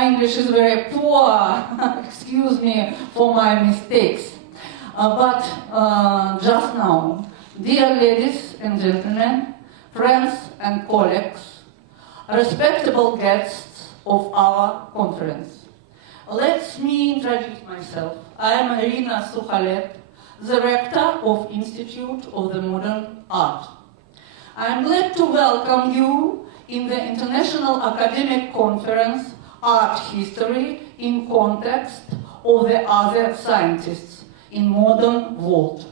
English is very poor, excuse me for my mistakes. But just now, dear ladies and gentlemen, friends and colleagues, respectable guests of our conference, let me introduce myself. I am Irina Sukhalet, Director of Institute of the Modern Art. I am glad to welcome you in the International Academic Conference Art History in Context of the Other Scientists in Modern World.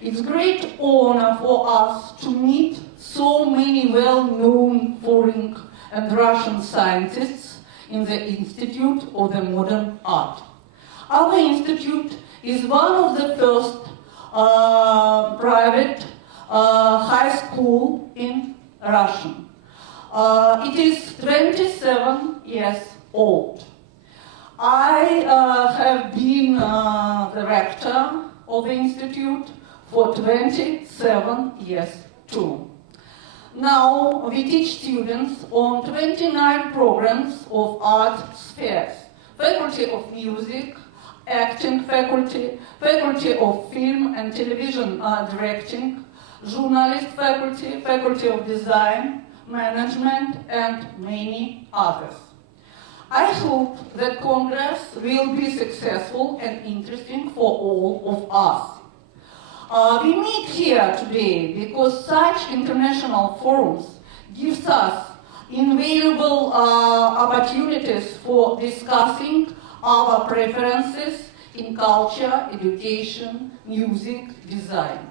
It's a great honor for us to meet so many well-known foreign and Russian scientists in the Institute of the Modern Art. Our institute is one of the first private high school in Russian. It is 27 years old. I have been the rector of the institute for 27 years too. Now we teach students on 29 programs of art spheres: Faculty of Music, Acting Faculty, Faculty of Film and Television Directing, Journalist Faculty, Faculty of Design, Management, and many others. I hope that Congress will be successful and interesting for all of us. We meet here today because such international forums gives us invaluable opportunities for discussing our preferences in culture, education, music, design,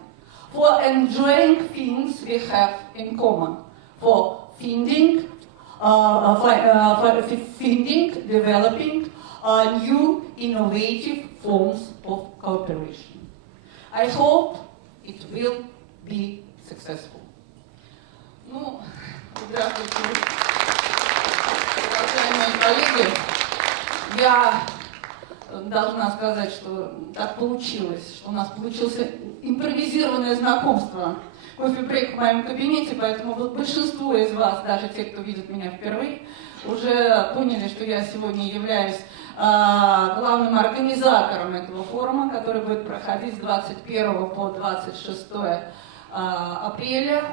for enjoying things we have in common, for finding, developing new innovative forms of cooperation. I hope it will be successful. Ну, здравствуйте, уважаемые коллеги. Я должна сказать, что так получилось, что у нас получилось импровизированное знакомство, кофе-брейк в моем кабинете, поэтому большинство из вас, даже те, кто видит меня впервые, уже поняли, что я сегодня являюсь главным организатором этого форума, который будет проходить с 21 по 26 апреля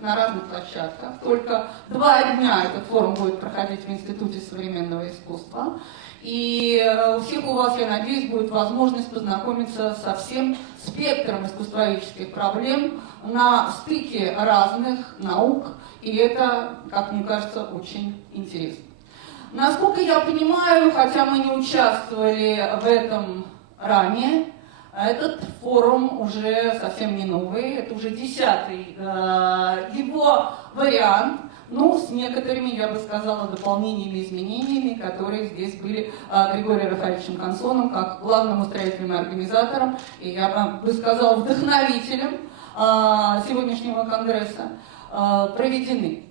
на разных площадках. Только 2 дня этот форум будет проходить в Институте Современного Искусства. И у всех у вас, я надеюсь, будет возможность познакомиться со всем спектром искусствоведческих проблем на стыке разных наук. И это, как мне кажется, очень интересно. Насколько я понимаю, хотя мы не участвовали в этом ранее, этот форум уже совсем не новый, это уже 10-й его вариант, ну, с некоторыми, я бы сказала, дополнениями, изменениями, которые здесь были Григорием Рафаэльевичем Консоном, как главным устроителем и организатором, и я бы сказала, вдохновителем сегодняшнего конгресса, проведены.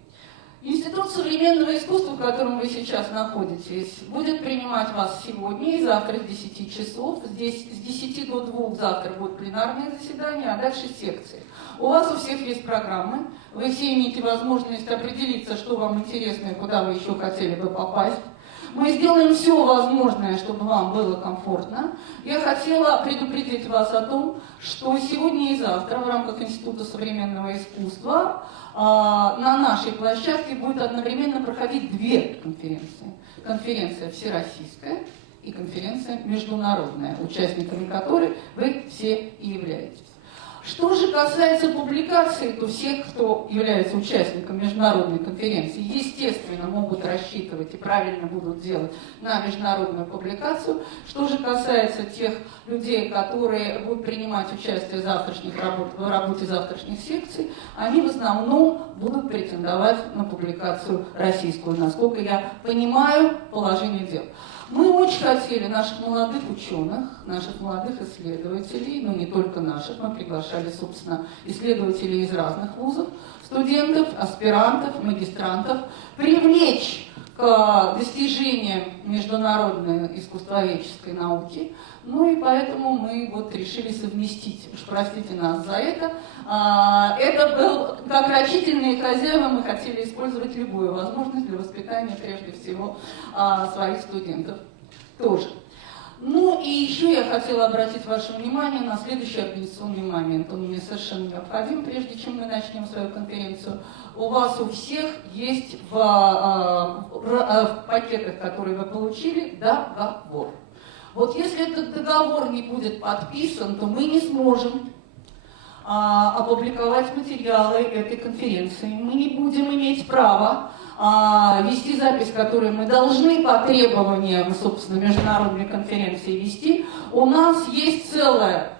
Институт современного искусства, в котором вы сейчас находитесь, будет принимать вас сегодня и завтра с 10 часов. Здесь с 10 до 2 завтра будут пленарные заседания, а дальше секции. У вас у всех есть программы, вы все имеете возможность определиться, что вам интересно и куда вы еще хотели бы попасть. Мы сделаем все возможное, чтобы вам было комфортно. Я хотела предупредить вас о том, что сегодня и завтра в рамках Института современного искусства на нашей площадке будет одновременно проходить 2 конференции. Конференция всероссийская и конференция международная, участниками которой вы все и являетесь. Что же касается публикаций, то все, кто является участником международной конференции, естественно, могут рассчитывать и правильно будут делать на международную публикацию. Что же касается тех людей, которые будут принимать участие в работе завтрашних секций, они в основном будут претендовать на публикацию российскую, насколько я понимаю положение дел. Мы очень хотели наших молодых ученых, наших молодых исследователей, но не только наших, мы приглашали, собственно, исследователей из разных вузов, студентов, аспирантов, магистрантов, привлечь к достижениям международной искусствоведческой науки. Ну и поэтому мы вот решили совместить, уж простите нас за это. Это был, как рачительные хозяева, мы хотели использовать любую возможность для воспитания, прежде всего, своих студентов тоже. Ну и еще я хотела обратить ваше внимание на следующий организационный момент. Он мне совершенно необходим, прежде чем мы начнем свою конференцию. У вас у всех есть в пакетах, которые вы получили, договор. Вот если этот договор не будет подписан, то мы не сможем опубликовать материалы этой конференции. Мы не будем иметь права вести запись, которую мы должны по требованиям, собственно, международной конференции вести. У нас есть целая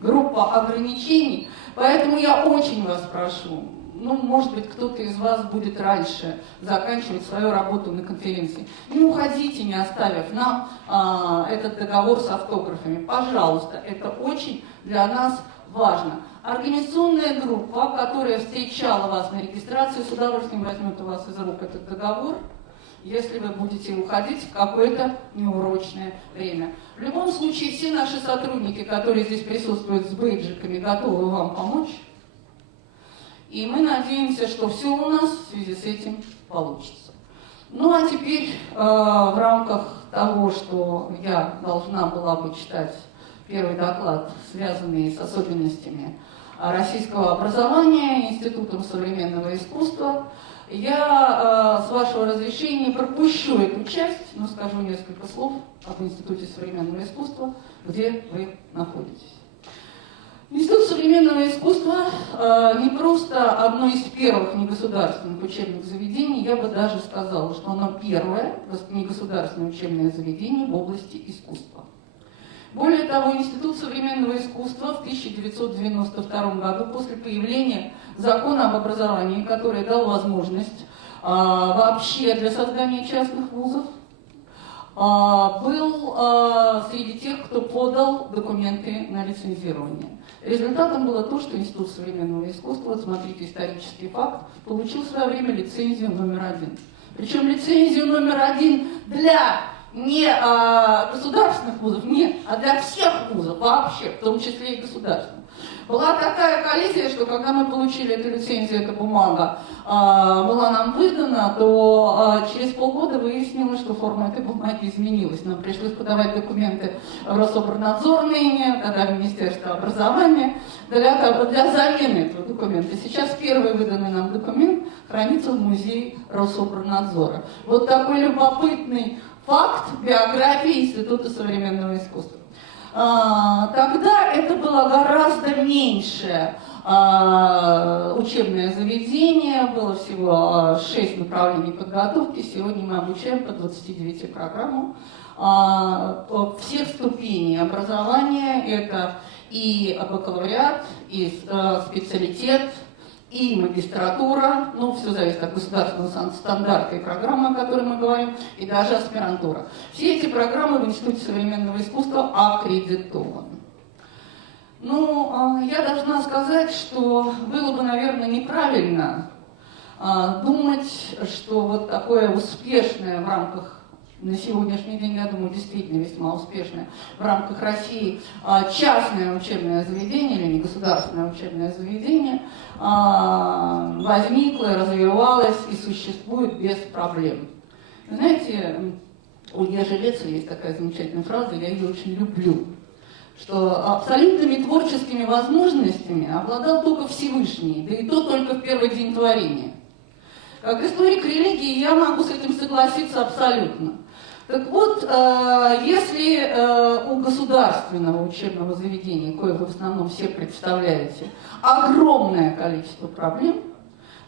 группа ограничений, поэтому я очень вас прошу, ну, может быть, кто-то из вас будет раньше заканчивать свою работу на конференции. Не уходите, не оставив нам этот договор с автографами. Пожалуйста, это очень для нас важно. Организационная группа, которая встречала вас на регистрации, с удовольствием возьмет у вас из рук этот договор, если вы будете уходить в какое-то неурочное время. В любом случае, все наши сотрудники, которые здесь присутствуют с бейджиками, готовы вам помочь. И мы надеемся, что все у нас в связи с этим получится. Ну а теперь в рамках того, что я должна была бы читать первый доклад, связанный с особенностями российского образования, Институтом современного искусства, я, с вашего разрешения, пропущу эту часть, но скажу несколько слов об Институте современного искусства, где вы находитесь. Институт современного искусства не просто одно из первых негосударственных учебных заведений, я бы даже сказала, что оно первое негосударственное учебное заведение в области искусства. Более того, Институт современного искусства в 1992 году, после появления закона об образовании, который дал возможность вообще для создания частных вузов, был среди тех, кто подал документы на лицензирование. Результатом было то, что Институт современного искусства, вот смотрите, исторический факт, получил в свое время лицензию номер 1. Причем лицензию номер 1 для не государственных вузов, нет, а для всех вузов вообще, в том числе и государственных. Была такая коллизия, что когда мы получили эту лицензию, эта бумага была нам выдана, то через полгода выяснилось, что форма этой бумаги изменилась. Нам пришлось подавать документы в Рособорнадзор ныне, тогда в Министерство образования, для замены этого документа. Сейчас первый выданный нам документ хранится в музее Рособорнадзора. Вот такой любопытный факт биографии Института современного искусства. Тогда это было гораздо меньше учебное заведение, было всего 6 направлений подготовки. Сегодня мы обучаем по 29 программам всех ступеней образования. Это и бакалавриат, и специалитет, и магистратура, ну, все зависит от государственного стандарта и программы, о которой мы говорим, и даже аспирантура. Все эти программы в Институте современного искусства аккредитованы. Ну, я должна сказать, что было бы, наверное, неправильно думать, что вот такое успешное в рамках, на сегодняшний день, я думаю, действительно весьма успешное в рамках России частное учебное заведение или негосударственное учебное заведение возникло, развивалось и существует без проблем. Знаете, у Ежи Леца есть такая замечательная фраза, я ее очень люблю, что абсолютными творческими возможностями обладал только Всевышний, да и то только в первый день творения. Как историк религии я могу с этим согласиться абсолютно. Так вот, если у государственного учебного заведения, кое вы в основном все представляете, огромное количество проблем,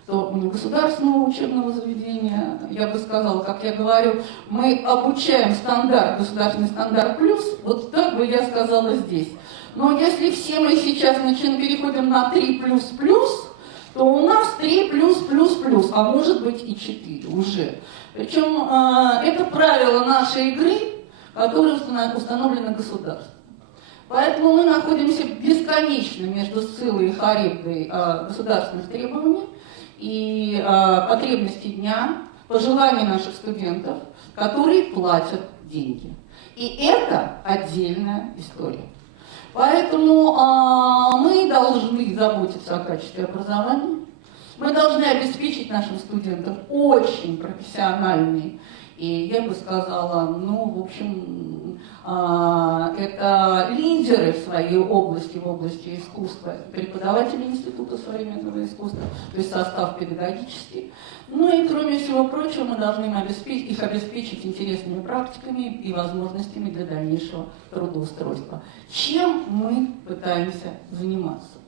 то у негосударственного учебного заведения, я бы сказала, как я говорю, мы обучаем стандарт, государственный стандарт плюс, вот так бы я сказала здесь. Но если все мы сейчас переходим на 3++, то у нас 3+++, а может быть и 4 уже. Причем это правило нашей игры, которое установлено государством. Поэтому мы находимся бесконечно между Сциллой и Харибдой государственных требований и потребностей дня, пожеланий наших студентов, которые платят деньги. И это отдельная история. Поэтому мы должны заботиться о качестве образования, мы должны обеспечить нашим студентам очень профессиональный, и я бы сказала, ну, в общем, это лидеры в своей области, в области искусства, преподаватели Института современного искусства, то есть состав педагогический. Ну и, кроме всего прочего, мы должны их обеспечить интересными практиками и возможностями для дальнейшего трудоустройства. Чем мы пытаемся заниматься?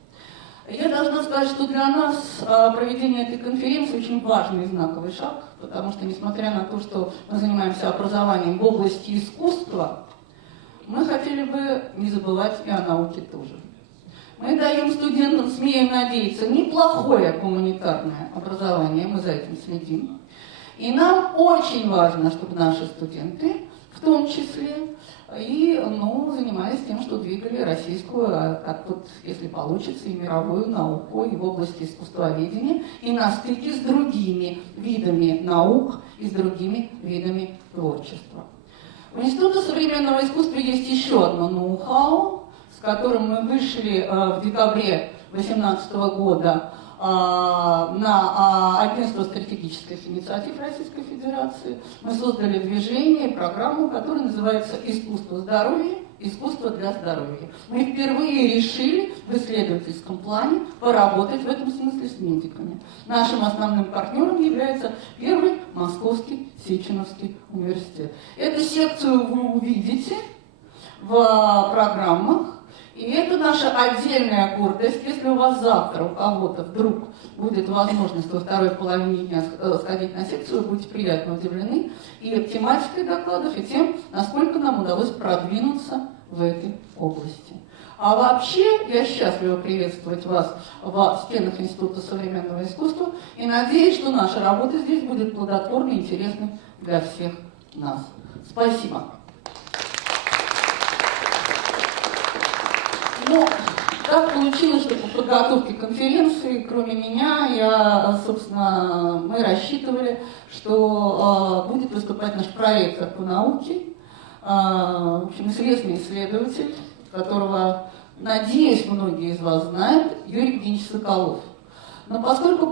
Я должна сказать, что для нас проведение этой конференции очень важный и знаковый шаг, потому что, несмотря на то, что мы занимаемся образованием в области искусства, мы хотели бы не забывать и о науке тоже. Мы даем студентам, смею надеяться, неплохое гуманитарное образование, мы за этим следим. И нам очень важно, чтобы наши студенты, в том числе, и, занимаясь тем, что двигали российскую, как вот, если получится, и мировую науку, и в области искусствоведения, и на стыке с другими видами наук и с другими видами творчества. У Института современного искусства есть еще одно ноу-хау, с которым мы вышли в декабре 2018 года на Агентство стратегических инициатив Российской Федерации. Мы создали движение и программу, которая называется «Искусство здоровья. Искусство для здоровья». Мы впервые решили в исследовательском плане поработать в этом смысле с медиками. Нашим основным партнером является первый Московский Сеченовский университет. Эту секцию вы увидите в программах. И это наша отдельная гордость. Если у вас завтра, у кого-то вдруг будет возможность во второй половине дня сходить на секцию, вы будете приятно удивлены и тематикой докладов, и тем, насколько нам удалось продвинуться в этой области. А вообще, я счастлива приветствовать вас в стенах Института современного искусства и надеюсь, что наша работа здесь будет плодотворной и интересной для всех нас. Спасибо. Ну, так получилось, что по подготовке конференции, кроме меня, мы рассчитывали, что будет выступать наш проректор по науке, в общем, известный исследователь, которого, надеюсь, многие из вас знают, Юрий Евгеньевич Соколов. Но поскольку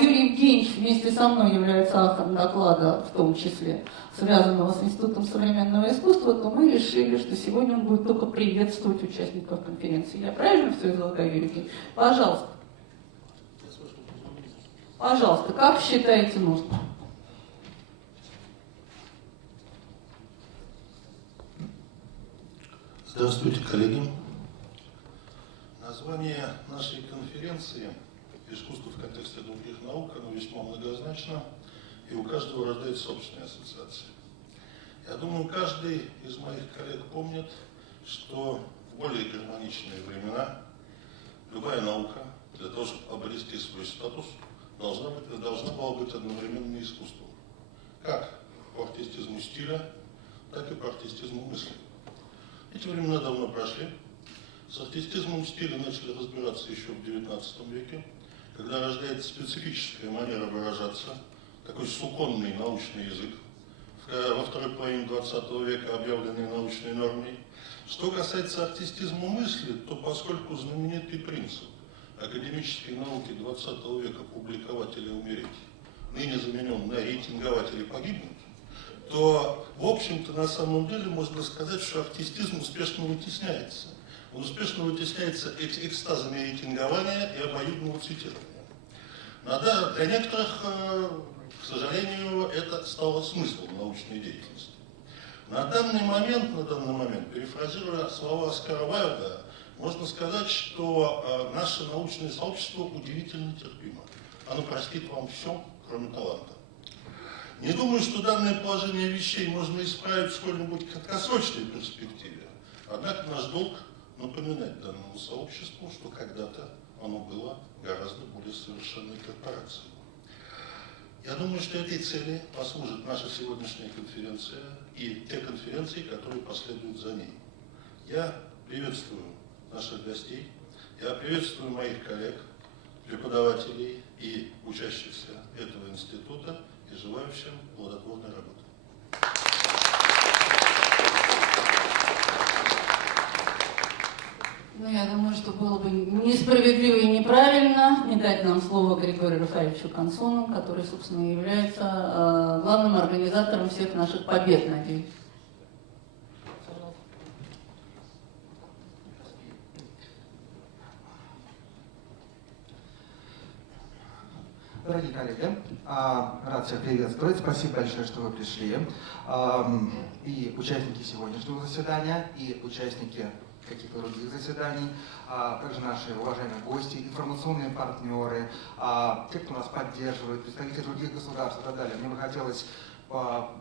Юрий Евгеньевич вместе со мной является автором доклада, в том числе связанного с Институтом современного искусства, то мы решили, что сегодня он будет только приветствовать участников конференции. Я правильно все излагаю, Юрий Евгеньевич? Пожалуйста. Пожалуйста, как считаете нужным? Здравствуйте, коллеги. Название нашей конференции «Искусство в контексте других наук» оно весьма многозначно, и у каждого рождается собственная ассоциация. Я думаю, каждый из моих коллег помнит, что в более гармоничные времена любая наука для того, чтобы обрести свой статус, должна была быть одновременно искусством. Как по артистизму стиля, так и по артистизму мысли. Эти времена давно прошли. С артистизмом стиля начали разбираться еще в XIX веке, когда рождается специфическая манера выражаться, такой суконный научный язык, во второй половине XX века объявленный научной нормой. Что касается артистизма мысли, то поскольку знаменитый принцип академической науки XX века «публиковать или умереть» ныне заменен на «рейтинговать или погибнуть», то, в общем-то, на самом деле можно сказать, что артистизм успешно вытесняется. Он успешно вытесняется экстазами рейтингования и обоюдного цитирования. Для некоторых, к сожалению, это стало смыслом научной деятельности. На данный момент, перефразируя слова Оскара Вайлда, можно сказать, что наше научное сообщество удивительно терпимо. Оно простит вам все, кроме таланта. Не думаю, что данное положение вещей можно исправить в сколь-нибудь краткосрочной перспективе. Однако наш долг напоминать данному сообществу, что когда-то оно было гораздо более совершенной корпорацией. Я думаю, что этой цели послужит наша сегодняшняя конференция и те конференции, которые последуют за ней. Я приветствую наших гостей, я приветствую моих коллег, преподавателей и учащихся этого института и желаю всем плодотворной работы. Ну, я думаю, что было бы несправедливо и неправильно не дать нам слово Григорию Рафаэльевичу Консону, который, собственно, является главным организатором всех наших побед, надеюсь. Дорогие коллеги, рад всех приветствовать. Спасибо большое, что вы пришли. И участники сегодняшнего заседания, и участники каких-то других заседаний, также наши уважаемые гости, информационные партнеры, те, кто нас поддерживает, представители других государств и так далее. Мне бы хотелось,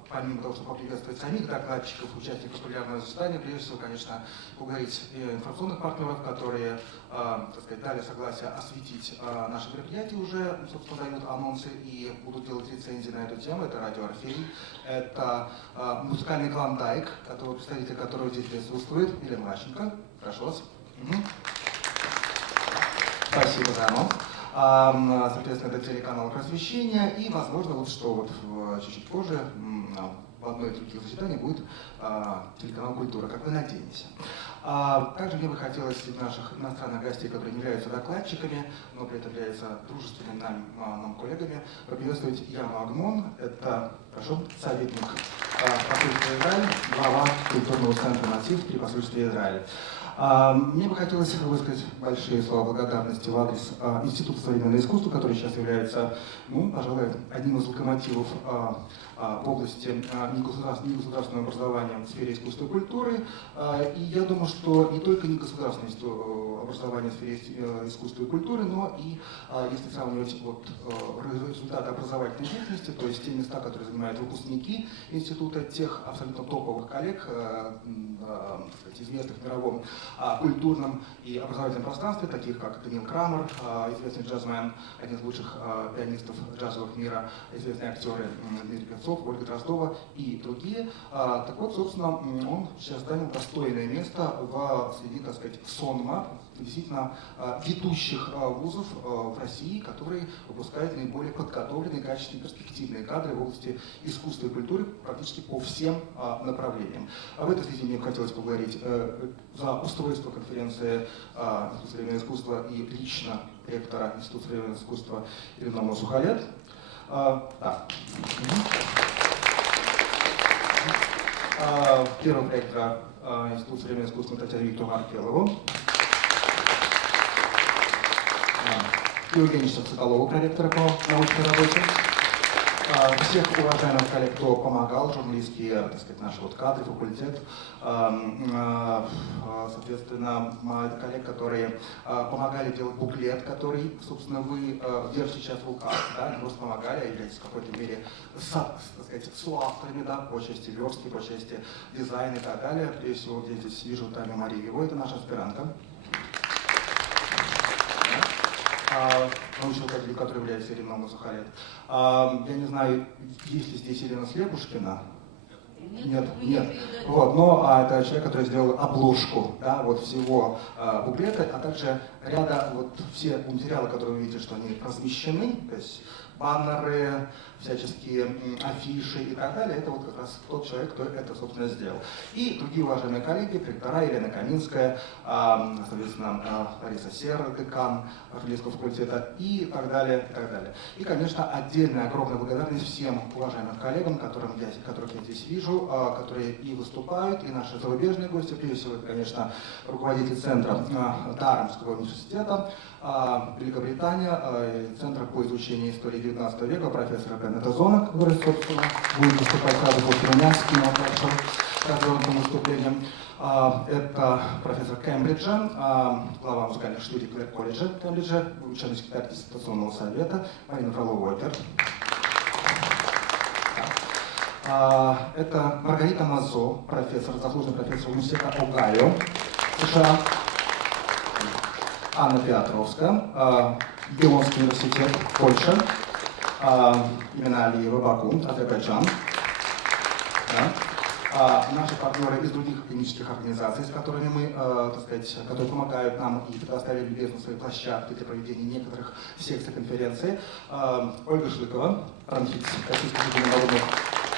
помимо того, чтобы поприветствовать самих докладчиков, участников популярного заседания, прежде всего, конечно, поблагодарить информационных партнеров, которые, так сказать, дали согласие осветить наши мероприятия уже, собственно, дают анонсы и будут делать рецензии на эту тему. Это радио «Орфей», это музыкальный клондайк, представитель которого здесь присутствует, Илья Мраченко. Прошу вас. Спасибо за анонс. Соответственно, это телеканал просвещения, и, возможно, вот что вот чуть-чуть позже в одной из других заседаний будет телеканал «Культура», как вы надеетесь. Также мне бы хотелось среди наших иностранных гостей, которые не являются докладчиками, но при этом являются дружественными нам коллегами, поприветствовать Яну Агмон, это, прошу, советник посольства Израиля, глава культурного центра «Мотив» при посольстве Израиля. Мне бы хотелось высказать большие слова благодарности в адрес Института современного искусства, который сейчас является, ну, пожалуй, одним из локомотивов в области негосударственного образования в сфере искусства и культуры. И я думаю, что не только негосударственное образование в сфере искусства и культуры, но и, если сравнивать вот результаты образовательной деятельности, то есть те места, которые занимают выпускники института, тех абсолютно топовых коллег, так сказать, известных в мировом культурном и образовательном пространстве, таких как Даниил Крамер, известный джазмен, один из лучших пианистов джазовых мира, известные актеры Дмитрий Певцов, Ольга Дроздова и другие. Так вот, собственно, он сейчас занял достойное место среди, так сказать, сонма, действительно ведущих вузов в России, которые выпускают наиболее подготовленные, качественные, перспективные кадры в области искусства и культуры практически по всем направлениям. В этой связи мне хотелось поблагодарить за устройство конференции Института современного искусства и лично ректора Института современного искусства Ирину Сухалет. Первого ректора Института современного искусства Татьяну Викторовну Аркелову. Евгения Соколова, проректора по научной работе. Всех уважаемых коллег, кто помогал, журналистские, так сказать, наши вот кадры, факультет, соответственно, коллег, которые помогали делать буклет, который, собственно, вы держите сейчас в руках, да, не просто помогали, а являетесь в какой-то мере, так сказать, соавторами, да, по части верстки, по части дизайна и так далее. Прежде всего, я здесь вижу Таню Марию, это наша аспирантка. Научного руководителя, который является Ирина Сухалет. Я не знаю, есть ли здесь Елена Слепушкина. Нет. Вот, но это человек, который сделал обложку, да, вот всего буклета, а также ряда, вот все материалы, которые вы видите, что они размещены, то есть баннеры, всяческие афиши и так далее, это вот как раз тот человек, кто это, собственно, сделал. И другие уважаемые коллеги, ректора Елена Каминская, соответственно, Лариса Сера, декан журналистского факультета и так далее, и так далее. И, конечно, отдельная огромная благодарность всем уважаемым коллегам, которых я здесь вижу, которые и выступают, и наши зарубежные гости, прежде всего, это, конечно, руководитель центра Дарамского университета, Великобритания, Центра по изучению истории XIX века, профессора Беннета Зона, который, собственно, будет выступать сразу после меня с развернутым выступлением. Это профессор Кембриджа, глава музыкальных студий колледжа Кембриджа, ученый секретарь диссертационного совета Марина Фролова-Войпер. Это Маргарита Мазо, заслуженный профессор университета Огайо, США. Анна Петровская, Белонский университет, Польша, имена Алиева, Баку, Азербайджан. Да. наши партнеры из других академических организаций, с которыми мы, которые помогают нам и предоставили любезно свои площадки для проведения некоторых секций конференции. Ольга Шлыкова, ранфикс Российской международной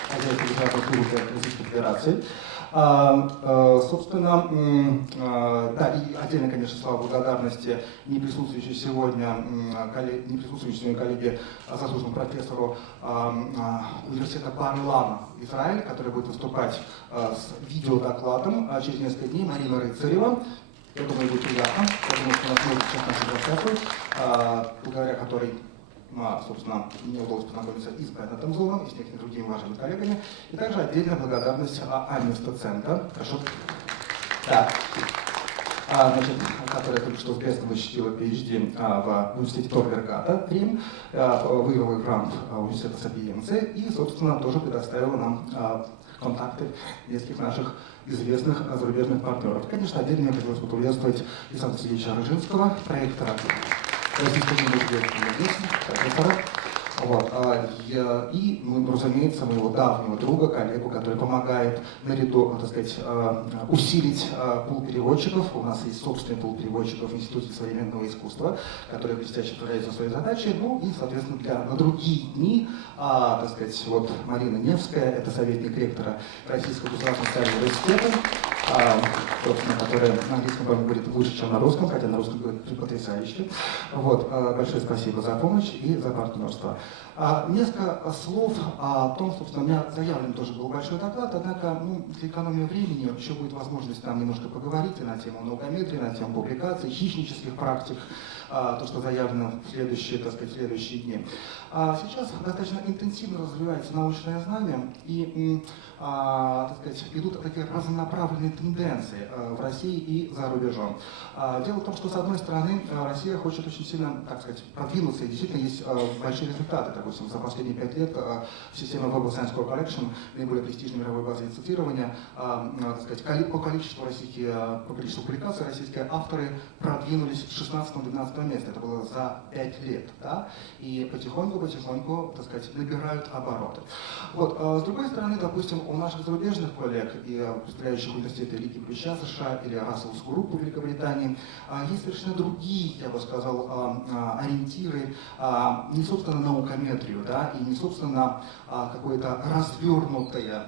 хозяйственной литературной службы Российской Федерации. Собственно, да, и отдельно, конечно, слова благодарности не присутствующей сегодня коллеге, заслуженному профессору университета Бар-Илана, Израиль, который будет выступать с видеодокладом через несколько дней, Марина Рыцарева. Я думаю, будет приятно, потому что у нас много сейчас нашу трансляцию, благодаря которой, собственно, мне удалось познакомиться и с Брайаном Зоном, и с некоторыми другими важными коллегами. И также отдельная благодарность Анне Стаценко, прошу, да, которая только что успешно защитила PhD в университете Тор Вергата, Рим, выиграла грант университета Сапиенции и, собственно, тоже предоставила нам контакты нескольких наших известных зарубежных партнеров. Конечно, отдельно мне хотелось бы приветствовать Александра Сергеевича Рыжинского, проектора Российской профессора. Вот. И, разумеется, моего давнего друга, коллегу, который помогает наряду, так сказать, усилить пул переводчиков. У нас есть собственный пул переводчиков в Институте Современного Искусства, которые блестяще справляются своей задачей. Ну и, соответственно, на другие дни, так сказать, вот Марина Невская, это советник ректора Российского государственного университета, собственно, которая на английском, по-моему, говорит лучше, чем на русском, хотя на русском говорит потрясающе. Вот. Большое спасибо за помощь и за партнерство. Несколько слов о том, собственно, у меня заявлен тоже был большой доклад, однако для экономии времени еще будет возможность нам немножко поговорить и на тему наукометрии, на тему публикаций, хищнических практик, то, что заявлено в следующие, так сказать, следующие дни. Сейчас достаточно интенсивно развивается научное знание, и так сказать, идут такие разнонаправленные тенденции в России и за рубежом. Дело в том, что, с одной стороны, Россия хочет очень сильно, так сказать, продвинуться, и действительно есть большие результаты. Допустим, за последние 5 лет система Web of Science Core Collection, наиболее престижной мировой базы цитирования, так сказать, по количеству публикаций российские авторы продвинулись с 16 на 12 место. Это было за 5 лет. Да? И потихоньку, так сказать, набирают обороты. Вот. С другой стороны, допустим, у наших зарубежных коллег, и представляющих университеты Лики Плюща США или Расселскую группу в Великобритании, есть совершенно другие, я бы сказал, ориентиры, не собственно на наукометрию, да, и не собственно на какое-то развернутое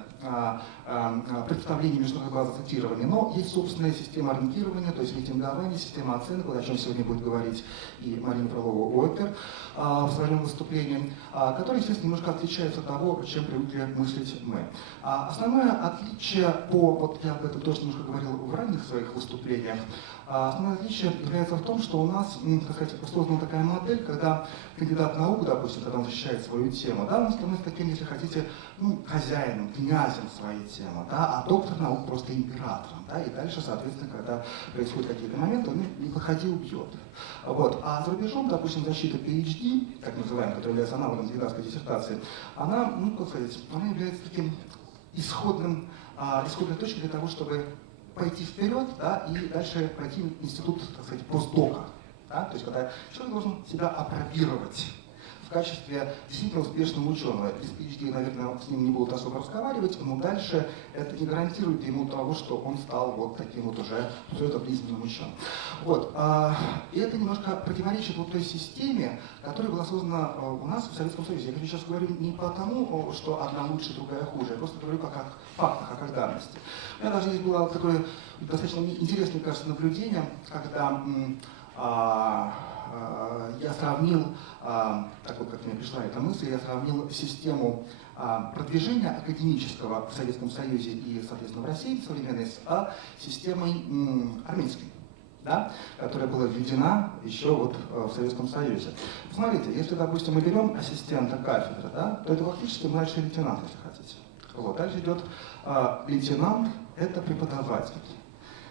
представление международной базы цитирования, но есть собственная система ориентирования, то есть рейтингование, система оценок, о чем сегодня будет говорить и Марина Фролова-Уокер в своем выступлении, которая, естественно, немножко отличается от того, чем привыкли мыслить мы. Основное отличие вот я об этом тоже немножко говорил в ранних своих выступлениях, основное отличие является в том, что у нас, так сказать, создана такая модель, когда кандидат наук, допустим, когда он защищает свою тему, да, он становится таким, если хотите, хозяином, князем своей темы, да, а доктор наук просто императором, да, и дальше, соответственно, когда происходят какие-то моменты, он не выходи, убьет. Вот. А за рубежом, допустим, защита PhD, так называемая, которая является аналогом кандидатской диссертации, она, как сказать, она является таким исходной точкой для того, чтобы пойти вперед, да, и дальше пройти институт, так сказать, постдока. Да? То есть, когда человек должен себя апробировать в качестве действительно успешного ученого. Из PhD, наверное, с ним не будут особо разговаривать, но дальше это не гарантирует ему того, что он стал вот таким вот уже все это признанным ученым. Вот. И это немножко противоречит вот той системе, которая была создана у нас в Советском Союзе. Я сейчас говорю не потому, что одна лучше, другая хуже, я просто говорю как о фактах, как данности. У меня даже здесь было такое достаточно интересное, кажется, наблюдение, когда я сравнил, так вот как мне пришла эта мысль, я сравнил систему продвижения академического в Советском Союзе и, соответственно, в России современной с системой армейской, да, которая была введена еще вот в Советском Союзе. Посмотрите, если, допустим, мы берем ассистента кафедры, да, то это фактически младший лейтенант, если хотите. Вот. Дальше идет лейтенант, это преподаватель.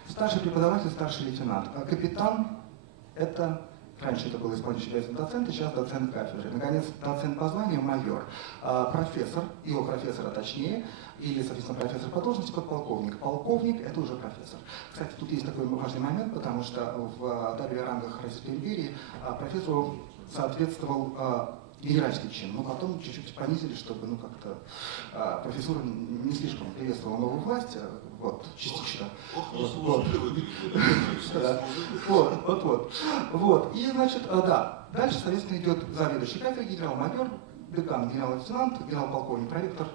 Старший преподаватель, старший лейтенант. Капитан — это, раньше это был исполняющий доцент, сейчас доцент кафедры. Наконец, доцент по званию — майор. Профессор, его профессора точнее, или, соответственно, профессор по должности — подполковник. Полковник — это уже профессор. Кстати, тут есть такой важный момент, потому что в таблице рангах Российской империи профессору соответствовал генеральский чин, но потом чуть-чуть понизили, чтобы ну, как-то профессура не слишком приветствовала новую власть, вот, частично. Вот. И, значит, да, дальше, соответственно, идет заведующий кафедрой, генерал-майор, декан, генерал-лейтенант, генерал-полковник, проректор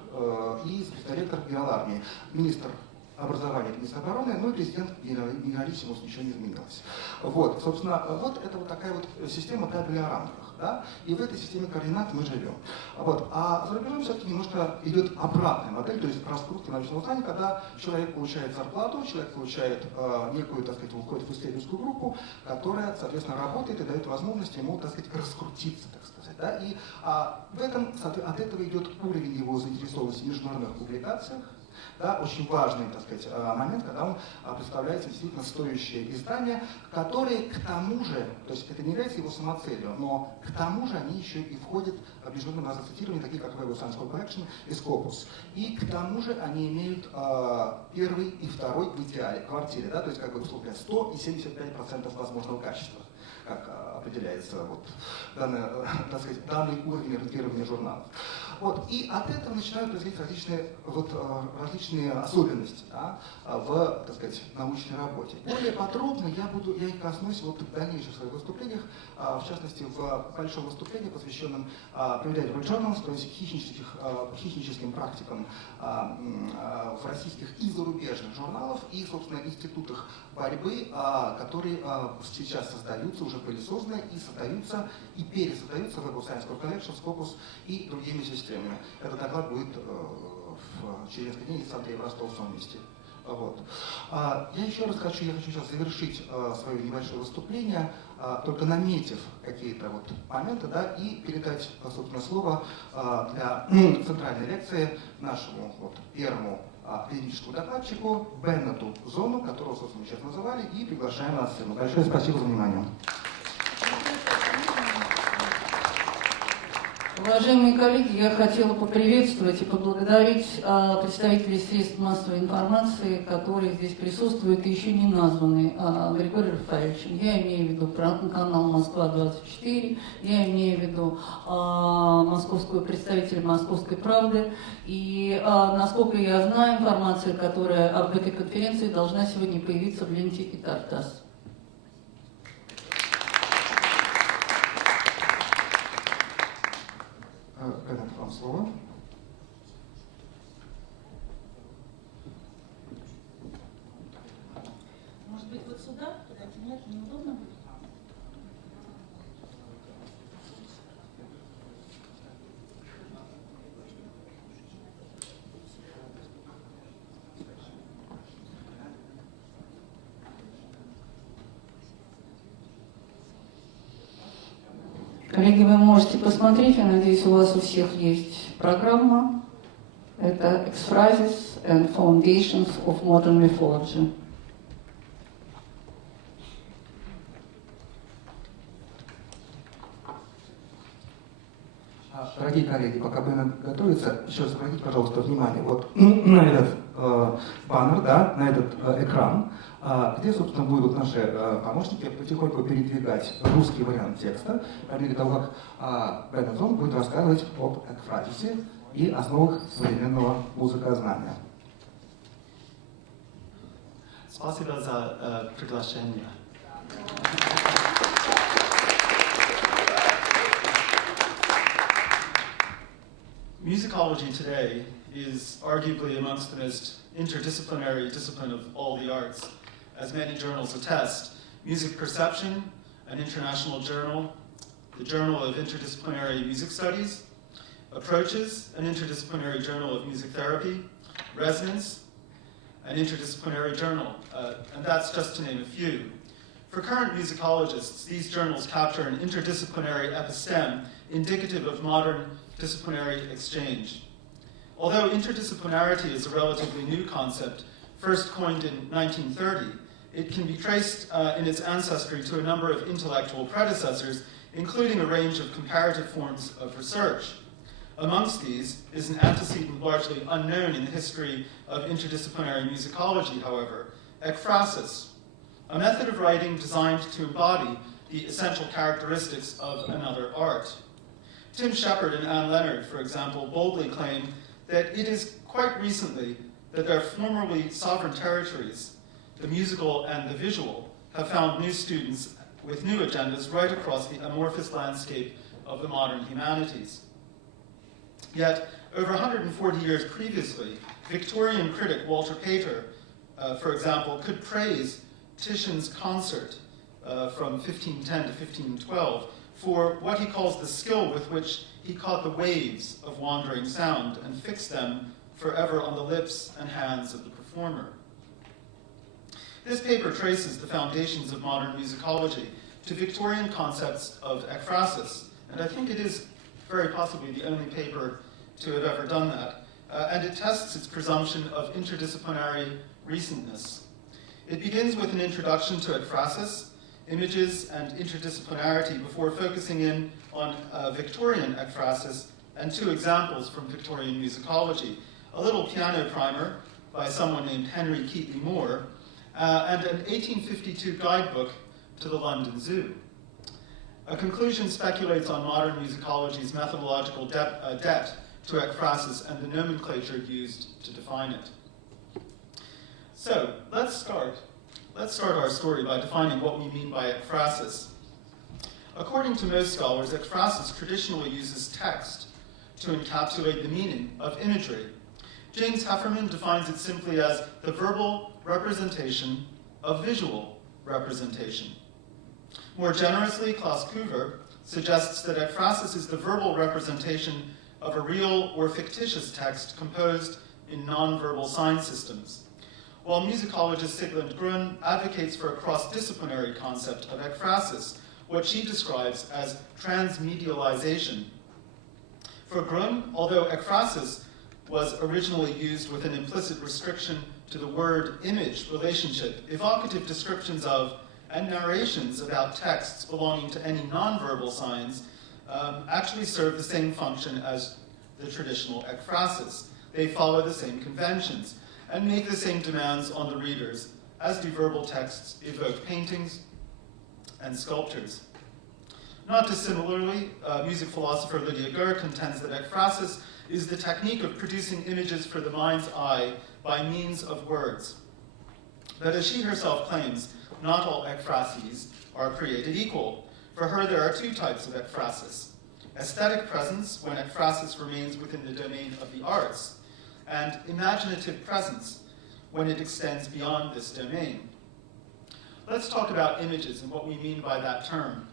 и ректор генерал армии, министр образования, министр обороны, ну и президент генералиссимус, ничего не изменилось. Вот, собственно, вот это вот такая вот система табеля о рангах, да, и в этой системе координат мы живем. Вот, а за рубежом все-таки немножко идет обратная модель, то есть раскрутка научного знания, когда человек получает зарплату, человек получает некую, так сказать, уходит в исследовательскую группу, которая, соответственно, работает и дает возможность ему, так сказать, раскрутиться, так сказать, да, и в этом, от этого идет уровень его заинтересованности в международных публикациях. Да, очень важный, так сказать, момент, когда он представляется действительно стоящее издание, которые к тому же, то есть это не является его самоцелью, но к тому же они еще и входят в международные базы цитирования, такие как Web of Science Collection и Scopus. И к тому же они имеют первый и второй в идеале квартире, да, то есть как бы условно 100 и 75% возможного качества, как определяется вот, так сказать, данный уровень редактирования журналов. Вот, и от этого начинают происходить различные особенности, да, в, так сказать, научной работе. Более подробно я их коснусь вот в дальнейших своих выступлениях, в частности, в большом выступлении, посвященном Preliminary Journals, то есть хищническим практикам в российских и зарубежных журналах и, собственно, институтах борьбы, которые сейчас создаются, уже были созданы и создаются и пересоздаются в Web of Science Collection, Scopus и другими системами. Этот доклад будет через несколько дней с Андреем в Ростовском месте. Вот. Я еще раз хочу сейчас завершить свое небольшое выступление, только наметив какие-то вот моменты, да, и передать, собственно, слово для центральной лекции нашему вот, первому академическому докладчику Беннету Зону, которого, собственно, мы сейчас называли, и приглашаем на сцену. Большое спасибо за внимание. Уважаемые коллеги, я хотела поприветствовать и поблагодарить представителей средств массовой информации, которые здесь присутствуют и еще не названы Григорием Рафаэльевичем. Я имею в виду канал Москва-24, я имею в виду представителей Московской правды. И, насколько я знаю, информация, которая об этой конференции должна сегодня появиться в ленте и Тартас. Беннет, вам слово. Может быть, вот сюда? Нет, неудобно будет? Коллеги, вы можете посмотреть, я надеюсь, у вас у всех есть программа. Это Exphrases and Foundations of Modern Mythology. Дорогие коллеги, пока Беннет готовится, еще раз обратите, пожалуйста, внимание вот на этот баннер, да, на этот экран, где, собственно, будут наши помощники потихоньку передвигать русский вариант текста, по мере того, как Беннет Зон будет рассказывать об экфразисе и основах современного музыкознания. Спасибо за приглашение. Musicology today is arguably amongst the most interdisciplinary discipline of all the arts. As many journals attest, Music Perception, an international journal, the Journal of Interdisciplinary Music Studies, Approaches, an interdisciplinary journal of music therapy, Resonance, an interdisciplinary journal, and that's just to name a few. For current musicologists, these journals capture an interdisciplinary episteme indicative of modern disciplinary exchange. Although interdisciplinarity is a relatively new concept, first coined in 1930, it can be traced in its ancestry to a number of intellectual predecessors, including a range of comparative forms of research. Amongst these is an antecedent largely unknown in the history of interdisciplinary musicology, however, ekphrasis, a method of writing designed to embody the essential characteristics of another art. Tim Shepard and Anne Leonard, for example, boldly claim that it is quite recently that their formerly sovereign territories, the musical and the visual, have found new students with new agendas right across the amorphous landscape of the modern humanities. Yet, over 140 years previously, Victorian critic Walter Pater, for example, could praise Titian's concert from 1510 to 1512 for what he calls the skill with which he caught the waves of wandering sound and fixed them forever on the lips and hands of the performer. This paper traces the foundations of modern musicology to Victorian concepts of ekphrasis, and I think it is very possibly the only paper to have ever done that, and it tests its presumption of interdisciplinary recentness. It begins with an introduction to ekphrasis, images, and interdisciplinarity before focusing in on Victorian ekphrasis and two examples from Victorian musicology, a little piano primer by someone named Henry Keatley Moore, and an 1852 guidebook to the London Zoo. A conclusion speculates on modern musicology's methodological debt to ekphrasis and the nomenclature used to define it. So, let's start our story by defining what we mean by ekphrasis. According to most scholars, ekphrasis traditionally uses text to encapsulate the meaning of imagery. James Hefferman defines it simply as the verbal representation of visual representation. More generously, Klaus Kuver suggests that ekphrasis is the verbal representation of a real or fictitious text composed in nonverbal sign systems, while musicologist Sigmund Grun advocates for a cross-disciplinary concept of ekphrasis, what she describes as transmedialization. For Grun, although ekphrasis was originally used with an implicit restriction to the word-image relationship, evocative descriptions of and narrations about texts belonging to any nonverbal signs actually serve the same function as the traditional ekphrasis. They follow the same conventions and make the same demands on the readers as do verbal texts evoke paintings and sculptures. Not dissimilarly, music philosopher Lydia Gurr contends that ekphrasis is the technique of producing images for the mind's eye by means of words. But as she herself claims, not all ekphrases are created equal. For her, there are two types of ekphrasis: aesthetic presence, when ekphrasis remains within the domain of the arts, and imaginative presence, when it extends beyond this domain. Let's talk about images and what we mean by that term.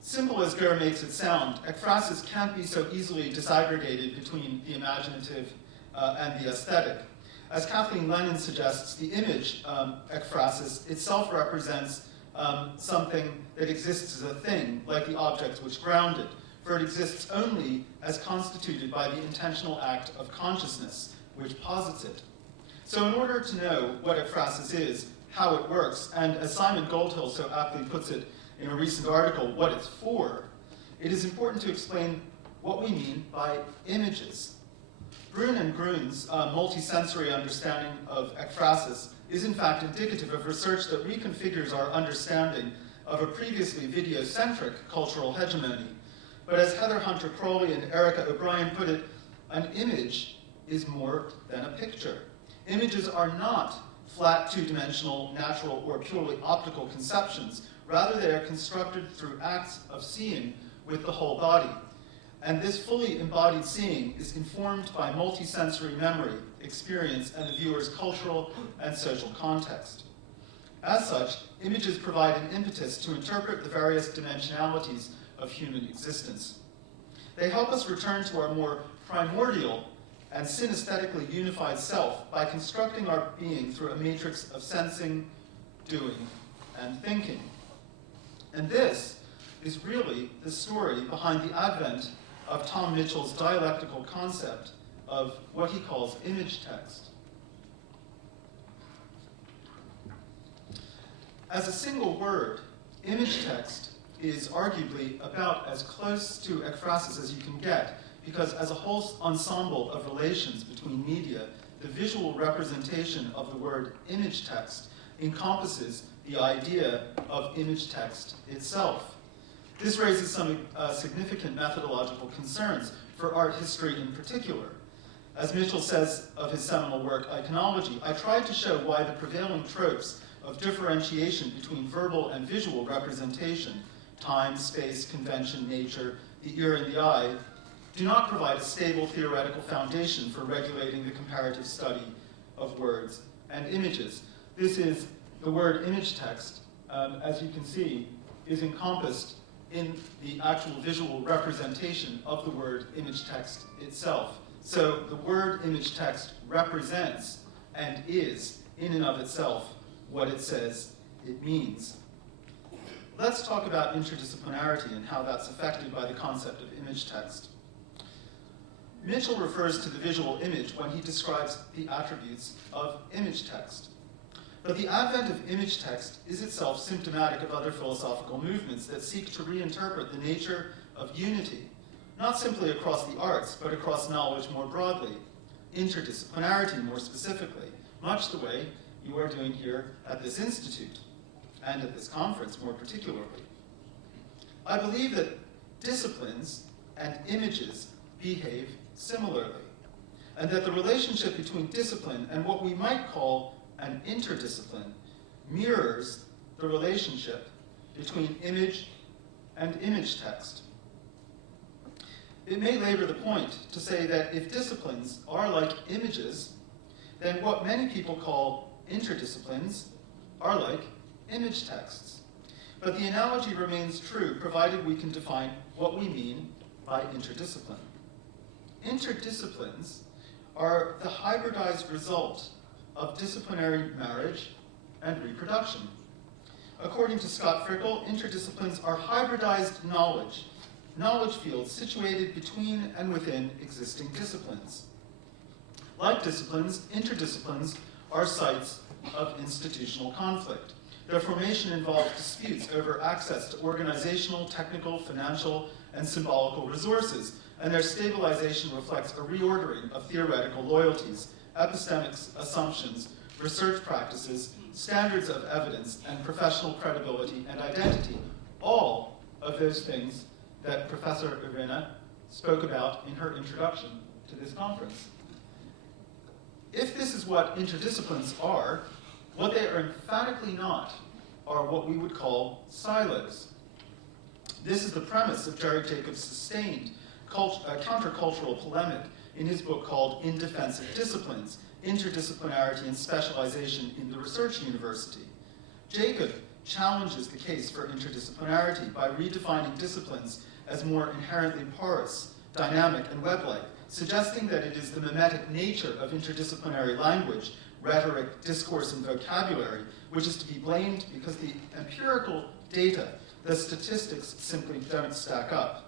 Simple as Gurr makes it sound, ekphrasis can't be so easily disaggregated between the imaginative and the aesthetic. As Kathleen Lennon suggests, the image ekphrasis itself represents something that exists as a thing, like the objects which ground it, for it exists only as constituted by the intentional act of consciousness, which posits it. So in order to know what ekphrasis is, how it works, and as Simon Goldhill so aptly puts it in a recent article, what it's for, it is important to explain what we mean by images. Brun and Grun's multisensory understanding of ekphrasis is in fact indicative of research that reconfigures our understanding of a previously video-centric cultural hegemony. But as Heather Hunter Crowley and Erica O'Brien put it, an image is more than a picture. Images are not flat, two-dimensional, natural, or purely optical conceptions. Rather, they are constructed through acts of seeing with the whole body. And this fully embodied seeing is informed by multisensory memory, experience, and the viewer's cultural and social context. As such, images provide an impetus to interpret the various dimensionalities of human existence. They help us return to our more primordial and synesthetically unified self by constructing our being through a matrix of sensing, doing, and thinking. And this is really the story behind the advent of Tom Mitchell's dialectical concept of what he calls image text. As a single word, image text is arguably about as close to ekphrasis as you can get, because as a whole ensemble of relations between media, the visual representation of the word image text encompasses the idea of image text itself. This raises some significant methodological concerns for art history in particular. As Mitchell says of his seminal work, Iconology, I tried to show why the prevailing tropes of differentiation between verbal and visual representation, time, space, convention, nature, the ear and the eye, do not provide a stable theoretical foundation for regulating the comparative study of words and images. This is the word image text, as you can see, is encompassed in the actual visual representation of the word image text itself. So the word image text represents and is, in and of itself, what it says it means. Let's talk about interdisciplinarity and how that's affected by the concept of image text. Mitchell refers to the visual image when he describes the attributes of image text. But the advent of image text is itself symptomatic of other philosophical movements that seek to reinterpret the nature of unity, not simply across the arts, but across knowledge more broadly, interdisciplinarity more specifically, much the way you are doing here at this institute, and at this conference more particularly. I believe that disciplines and images behave similarly, and that the relationship between discipline and what we might call an interdiscipline mirrors the relationship between image and image text. It may labor the point to say that if disciplines are like images, then what many people call interdisciplines are like image texts. But the analogy remains true, provided we can define what we mean by interdiscipline. Interdisciplines are the hybridized result of disciplinary marriage and reproduction. According to Scott Frickel, interdisciplines are hybridized knowledge fields situated between and within existing disciplines. Like disciplines, interdisciplines are sites of institutional conflict. Their formation involved disputes over access to organizational, technical, financial, and symbolical resources, and their stabilization reflects a reordering of theoretical loyalties, epistemic assumptions, research practices, standards of evidence, and professional credibility and identity, all of those things that Professor Irina spoke about in her introduction to this conference. If this is what interdisciplines are, what they are emphatically not are what we would call silos. This is the premise of Jerry Jacobs' sustained countercultural polemic in his book called In Defense of Disciplines, Interdisciplinarity and Specialization in the Research University. Jacob challenges the case for interdisciplinarity by redefining disciplines as more inherently porous, dynamic, and web-like, suggesting that it is the mimetic nature of interdisciplinary language, rhetoric, discourse, and vocabulary, which is to be blamed because the empirical data, the statistics, simply don't stack up.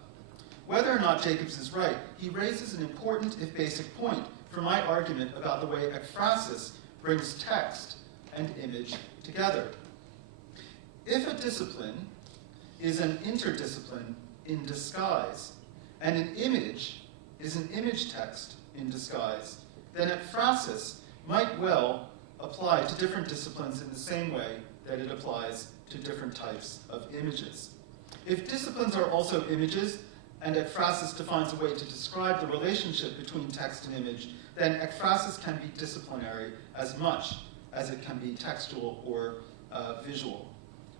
Whether or not Jacobs is right, he raises an important, if basic, point for my argument about the way ekphrasis brings text and image together. If a discipline is an interdiscipline in disguise, and an image is an image text in disguise, then ekphrasis might well apply to different disciplines in the same way that it applies to different types of images. If disciplines are also images, and ekphrasis defines a way to describe the relationship between text and image, then ekphrasis can be disciplinary as much as it can be textual or visual.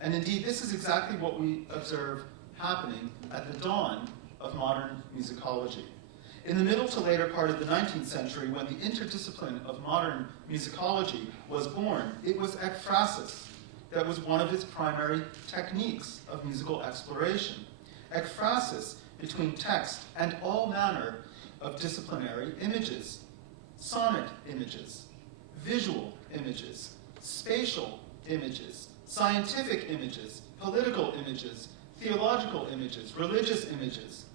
And indeed, this is exactly what we observe happening at the dawn of modern musicology. In the middle to later part of the 19th century, when the interdiscipline of modern musicology was born, it was ekphrasis that was one of its primary techniques of musical exploration. Ekphrasis between text and all manner of disciplinary images, sonic images, visual images, spatial images, scientific images, political images, theological images, religious images.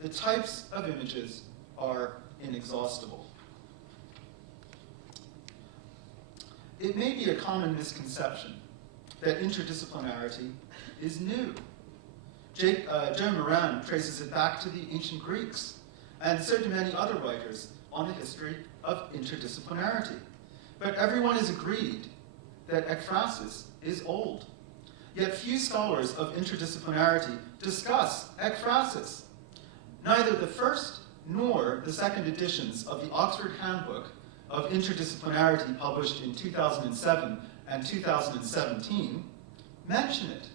The types of images are inexhaustible. It may be a common misconception that interdisciplinarity is new. Joe Moran traces it back to the ancient Greeks, and so do many other writers on the history of interdisciplinarity. But everyone is agreed that ekphrasis is old. yet few scholars of interdisciplinarity discuss ekphrasis. Neither the first nor the second editions of the Oxford Handbook of Interdisciplinarity, published in 2007 and 2017, mention it.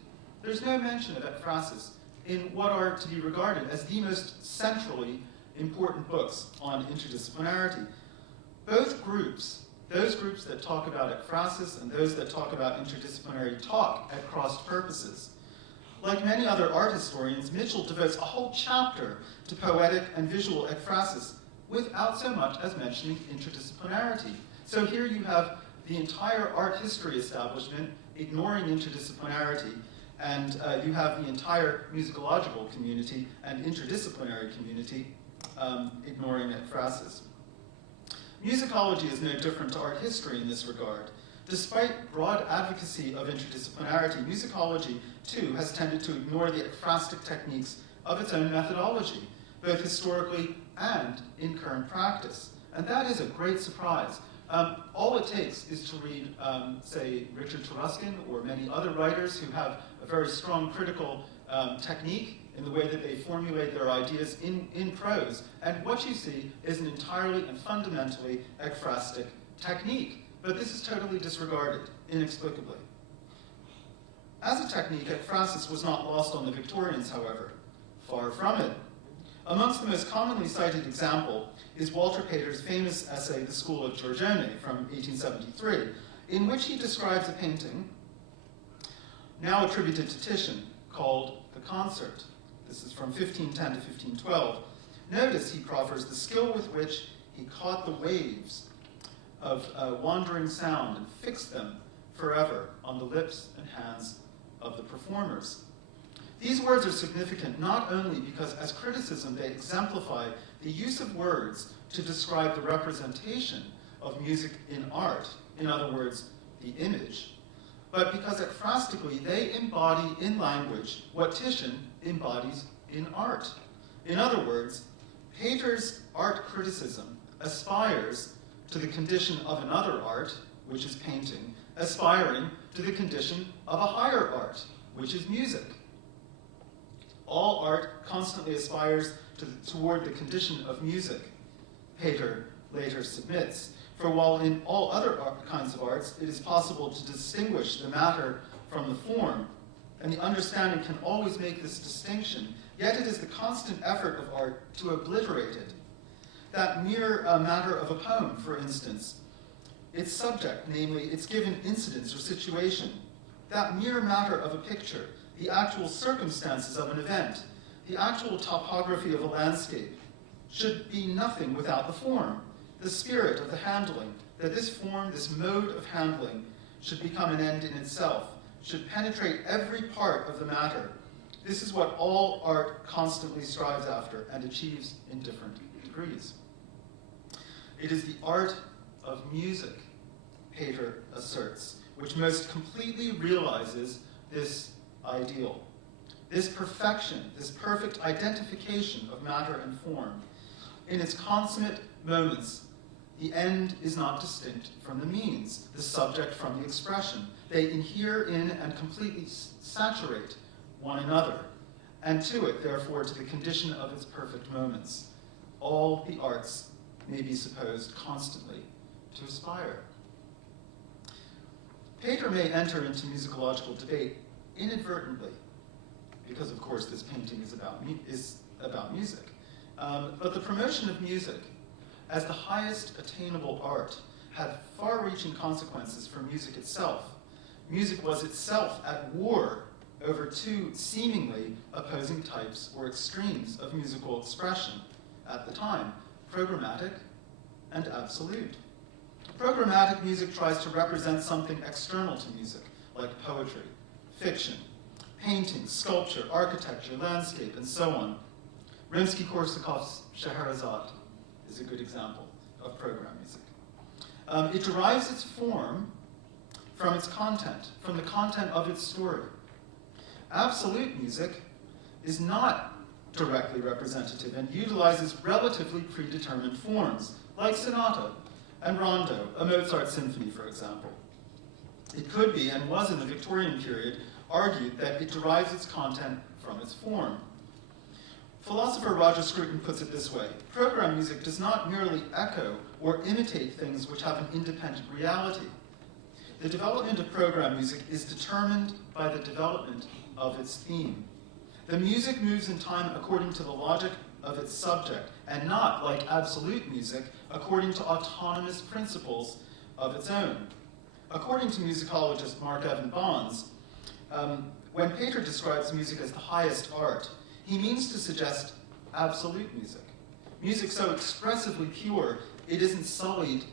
There's no mention of ekphrasis in what are to be regarded as the most centrally important books on interdisciplinarity. Both groups, those groups that talk about ekphrasis and those that talk about interdisciplinary talk at crossed purposes. Like many other art historians, Mitchell devotes a whole chapter to poetic and visual ekphrasis without so much as mentioning interdisciplinarity. So here you have the entire art history establishment ignoring interdisciplinarity, and you have the entire musicological community and interdisciplinary community ignoring ekphrasis. Musicology is no different to art history in this regard. Despite broad advocacy of interdisciplinarity, musicology, too, has tended to ignore the ekphrastic techniques of its own methodology, both historically and in current practice. And that is a great surprise. All it takes is to read, say, Richard Taruskin or many other writers who have a very strong critical technique in the way that they formulate their ideas in prose. And what you see is an entirely and fundamentally ekphrastic technique. But this is totally disregarded, inexplicably. As a technique, ekphrasis was not lost on the Victorians, however. Far from it. Amongst the most commonly cited example is Walter Pater's famous essay, The School of Giorgione, from 1873, in which he describes a painting, now attributed to Titian, called The Concert. This is from 1510 to 1512. Notice, he proffers, the skill with which he caught the waves of wandering sound and fixed them forever on the lips and hands of the performers. These words are significant not only because as criticism they exemplify the use of words to describe the representation of music in art, in other words, the image, but because ekphrastically they embody in language what Titian embodies in art. In other words, Pater's art criticism aspires to the condition of another art, which is painting, aspiring to the condition of a higher art, which is music. All art constantly aspires toward the condition of music, Pater later submits. For while in all other kinds of arts it is possible to distinguish the matter from the form, and the understanding can always make this distinction, yet it is the constant effort of art to obliterate it. That mere matter of a poem, for instance, its subject, namely its given incidence or situation, that mere matter of a picture, the actual circumstances of an event, the actual topography of a landscape, should be nothing without the form, the spirit of the handling, that this form, this mode of handling, should become an end in itself, should penetrate every part of the matter. This is what all art constantly strives after and achieves in different degrees. It is the art of music, Pater asserts, which most completely realizes this ideal, this perfection, this perfect identification of matter and form. In its consummate moments, the end is not distinct from the means, the subject from the expression. They inhere in and completely saturate one another, and to it, therefore, to the condition of its perfect moments. All the arts may be supposed constantly to aspire. Pater may enter into musicological debate inadvertently, because of course this painting is about music. But the promotion of music as the highest attainable art had far-reaching consequences for music itself. Music was itself at war over two seemingly opposing types or extremes of musical expression at the time, programmatic and absolute. Programmatic music tries to represent something external to music, like poetry, fiction, painting, sculpture, architecture, landscape, and so on. Rimsky-Korsakov's Scheherazade is a good example of program music. It derives its form from its content, from the content of its story. Absolute music is not directly representative and utilizes relatively predetermined forms, like sonata and rondo, a Mozart symphony, for example. It could be, and was in the Victorian period, argued that it derives its content from its form. Philosopher Roger Scruton puts it this way: program music does not merely echo or imitate things which have an independent reality. The development of program music is determined by the development of its theme. The music moves in time according to the logic of its subject, and not, like absolute music, according to autonomous principles of its own. According to musicologist Mark Evan Bonds, when Pater describes music as the highest art, he means to suggest absolute music. Music so expressively pure, it isn't sullied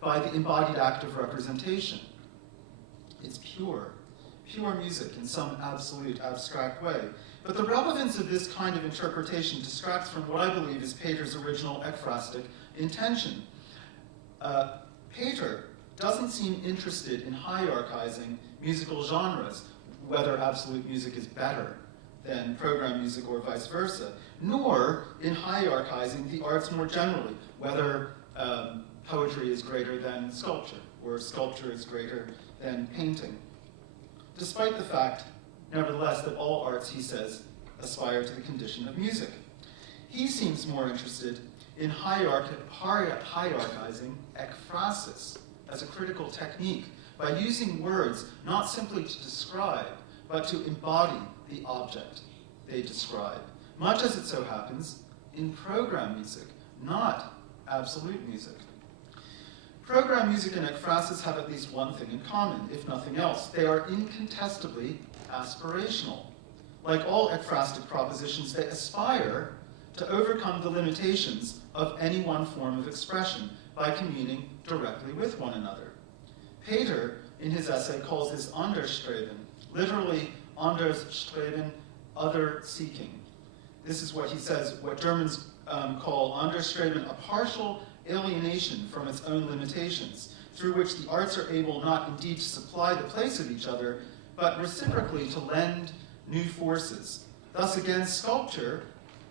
by the embodied act of representation. It's pure music in some absolute, abstract way. But the relevance of this kind of interpretation distracts from what I believe is Pater's original ekphrastic intention. Pater doesn't seem interested in hierarchizing musical genres, whether absolute music is better than program music or vice versa, nor in hierarchizing the arts more generally, whether poetry is greater than sculpture, or sculpture is greater than painting. Despite the fact, nevertheless, that all arts, he says, aspire to the condition of music. He seems more interested in hierarchizing ekphrasis as a critical technique by using words not simply to describe, but to embody the object they describe, much as it so happens in program music, not absolute music. Program music and ekphrasis have at least one thing in common, if nothing else. They are incontestably aspirational. Like all ekphrastic propositions, they aspire to overcome the limitations of any one form of expression by communing directly with one another. Pater, in his essay, calls this Anderstreben, literally Anderstreben, other-seeking. This is what he says, what Germans call Anderstreben, a partial alienation from its own limitations, through which the arts are able not indeed to supply the place of each other, but reciprocally to lend new forces. Thus again, sculpture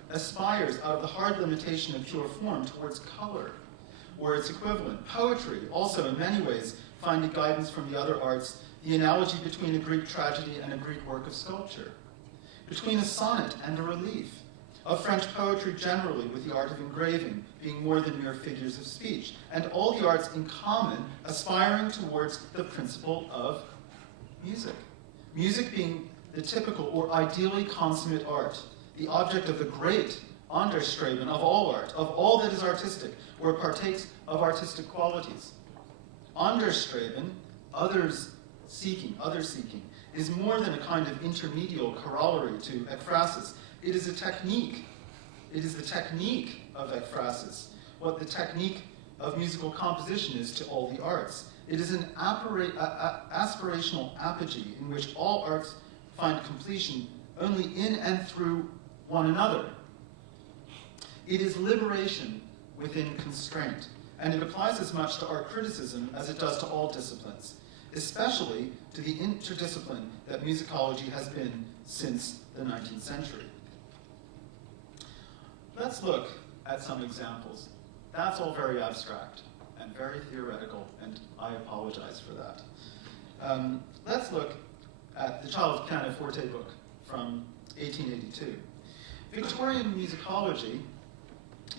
aspires out of the hard limitation of pure form towards color, or its equivalent. Poetry, also in many ways, finding guidance from the other arts, the analogy between a Greek tragedy and a Greek work of sculpture, between a sonnet and a relief, of French poetry generally with the art of engraving being more than mere figures of speech, and all the arts in common aspiring towards the principle of music. Music being the typical or ideally consummate art, the object of the great Anderstreben of all art, of all that is artistic, or partakes of artistic qualities. Anderstreben, other-seeking, is more than a kind of intermedial corollary to ekphrasis. It is a technique. It is the technique of ekphrasis, what the technique of musical composition is to all the arts. It is an aspirational apogee in which all arts find completion only in and through one another. It is liberation within constraint, and it applies as much to art criticism as it does to all disciplines, especially to the interdiscipline that musicology has been since the 19th century. Let's look at some examples. That's all very abstract and very theoretical, and I apologize for that. Let's look at the Child's Pianoforte book from 1882. Victorian musicology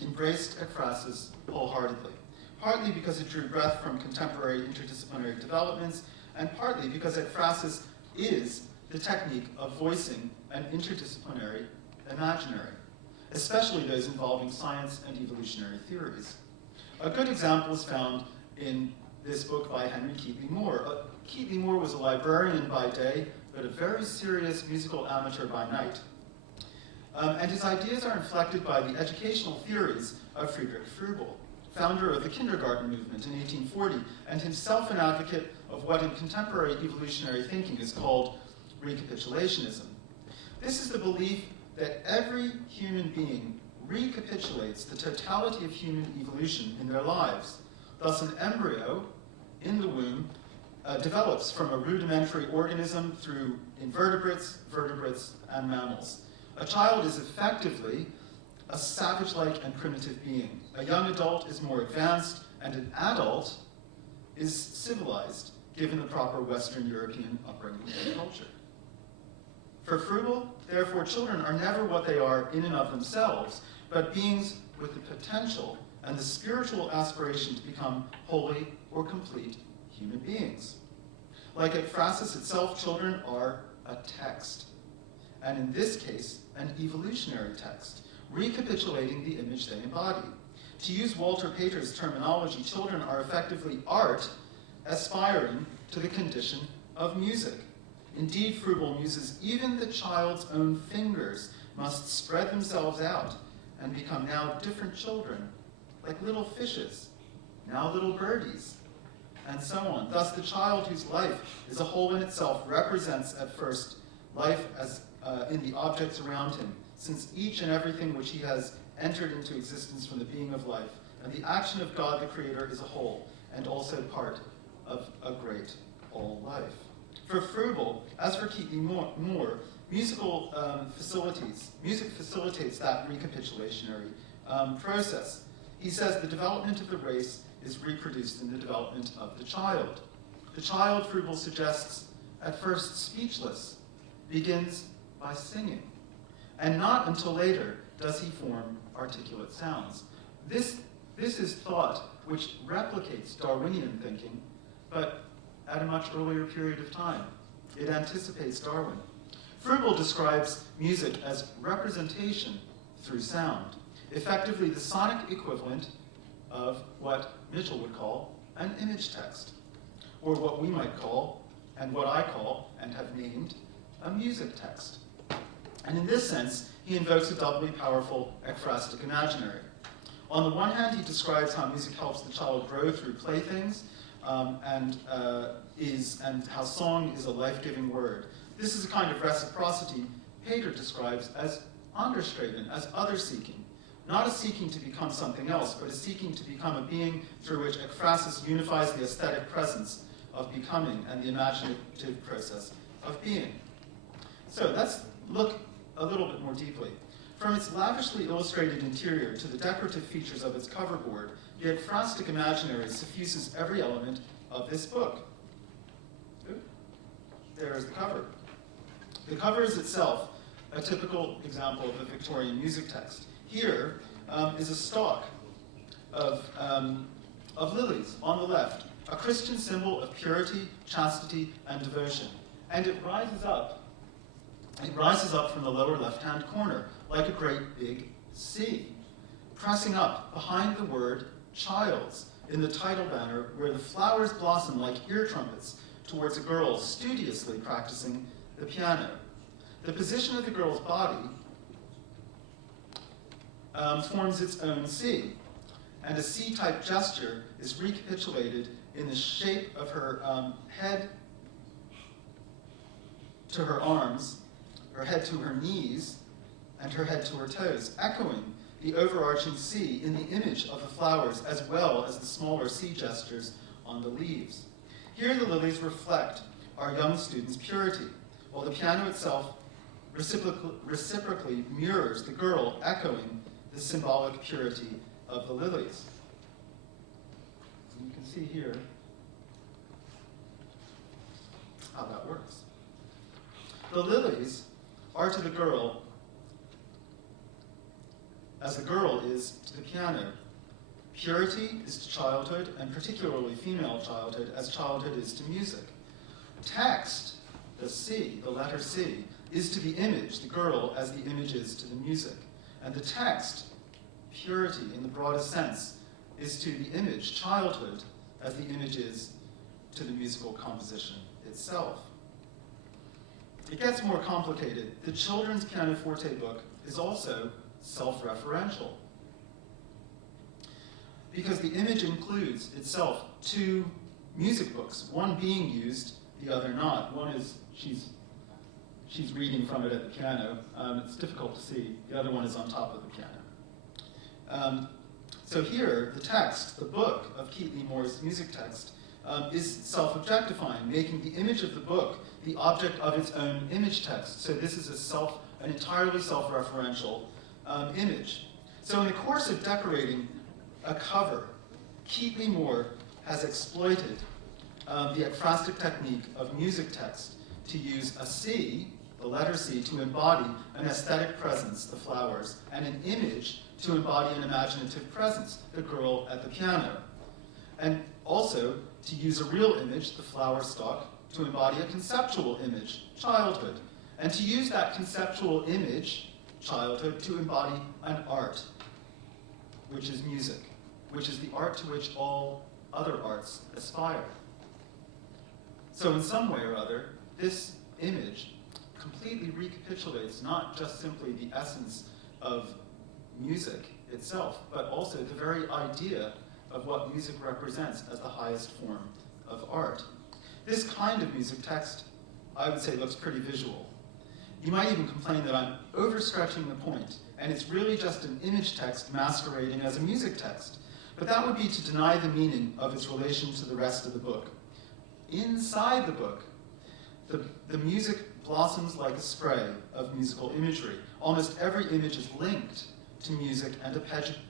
embraced ekphrasis wholeheartedly, partly because it drew breath from contemporary interdisciplinary developments, and partly because ekphrasis is the technique of voicing an interdisciplinary imaginary, especially those involving science and evolutionary theories. A good example is found in this book by Henry Keatley Moore. Keatley Moore was a librarian by day, but a very serious musical amateur by night. And his ideas are inflected by the educational theories of Friedrich Froebel, founder of the kindergarten movement in 1840, and himself an advocate of what in contemporary evolutionary thinking is called recapitulationism. This is the belief that every human being recapitulates the totality of human evolution in their lives. Thus, an embryo in the womb develops from a rudimentary organism through invertebrates, vertebrates, and mammals. A child is effectively a savage-like and primitive being. A young adult is more advanced, and an adult is civilized, given the proper Western European upbringing and culture. For Froebel, therefore, children are never what they are in and of themselves, but beings with the potential and the spiritual aspiration to become holy or complete human beings. Like ekphrasis itself, children are a text, and in this case, an evolutionary text, recapitulating the image they embody. To use Walter Pater's terminology, children are effectively art aspiring to the condition of music. Indeed, Froebel muses, even the child's own fingers must spread themselves out and become now different children, like little fishes, now little birdies, and so on. Thus, the child whose life is a whole in itself represents at first life as in the objects around him, since each and everything which he has entered into existence from the being of life, and the action of God the Creator is a whole, and also part of a great all life. For Froebel, as for Keatley Moore, music facilitates that recapitulationary process. He says the development of the race is reproduced in the development of the child. The child, Froebel suggests, at first speechless, begins by singing, and not until later does he form articulate sounds. This is thought which replicates Darwinian thinking, but at a much earlier period of time. It anticipates Darwin. Froebel describes music as representation through sound, effectively the sonic equivalent of what Mitchell would call an image text, or what we might call, and what I call, and have named, a music text. And in this sense, he invokes a doubly powerful ekphrastic imaginary. On the one hand, he describes how music helps the child grow through playthings, and how song is a life-giving word. This is a kind of reciprocity Pater describes as understreben, as other-seeking, not a seeking to become something else, but a seeking to become a being through which ekphrasis unifies the aesthetic presence of becoming and the imaginative process of being. So let's look a little bit more deeply. From its lavishly illustrated interior to the decorative features of its cover board, the ekphrastic imaginary suffuses every element of this book. There is the cover. The cover is itself a typical example of a Victorian music text. Here is a stalk of lilies on the left, a Christian symbol of purity, chastity, and devotion. And it rises up from the lower left-hand corner, like a great big C, pressing up behind the word child's in the title banner, where the flowers blossom like ear trumpets towards a girl studiously practicing the piano. The position of the girl's body forms its own C, and a C-type gesture is recapitulated in the shape of her head to her arms, her head to her knees, and her head to her toes, echoing the overarching C in the image of the flowers as well as the smaller C gestures on the leaves. Here the lilies reflect our young student's purity, while the piano itself reciprocally mirrors the girl, echoing the symbolic purity of the lilies. And you can see here how that works. The lilies are to the girl as the girl is to the piano. Purity is to childhood, and particularly female childhood, as childhood is to music. Text, the C, the letter C, is to the image, the girl, as the image is to the music. And the text, purity in the broadest sense, is to the image, childhood, as the image is to the musical composition itself. It gets more complicated. The children's pianoforte book is also self-referential, because the image includes itself two music books, one being used, the other not. One is, she's reading from it at the piano. It's difficult to see. The other one is on top of the piano. So here, the text, the book of Keatley Moore's music text, is self-objectifying, making the image of the book the object of its own image text. So this is an entirely self-referential image. So in the course of decorating a cover, Keatley Moore has exploited the ekphrastic technique of music text to use a C, the letter C, to embody an aesthetic presence, the flowers, and an image to embody an imaginative presence, the girl at the piano. And also to use a real image, the flower stalk, to embody a conceptual image, childhood. And to use that conceptual image, childhood, to embody an art, which is music, which is the art to which all other arts aspire. So in some way or other, this image completely recapitulates not just simply the essence of music itself, but also the very idea of what music represents as the highest form of art. This kind of music text, I would say, looks pretty visual. You might even complain that I'm overstretching the point, and it's really just an image text masquerading as a music text. But that would be to deny the meaning of its relation to the rest of the book. Inside the book, the music blossoms like a spray of musical imagery. Almost every image is linked to music and a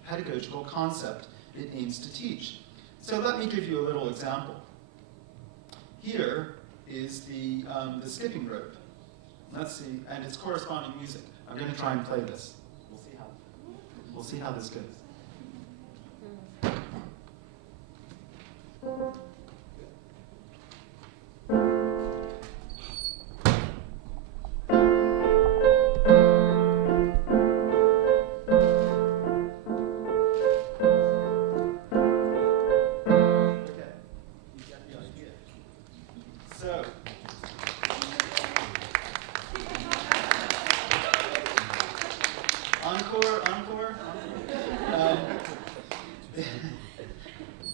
pedagogical concept it aims to teach. So let me give you a little example. Here is the skipping rope. Let's see, and its corresponding music. I'm going to try and play this. We'll see how this goes.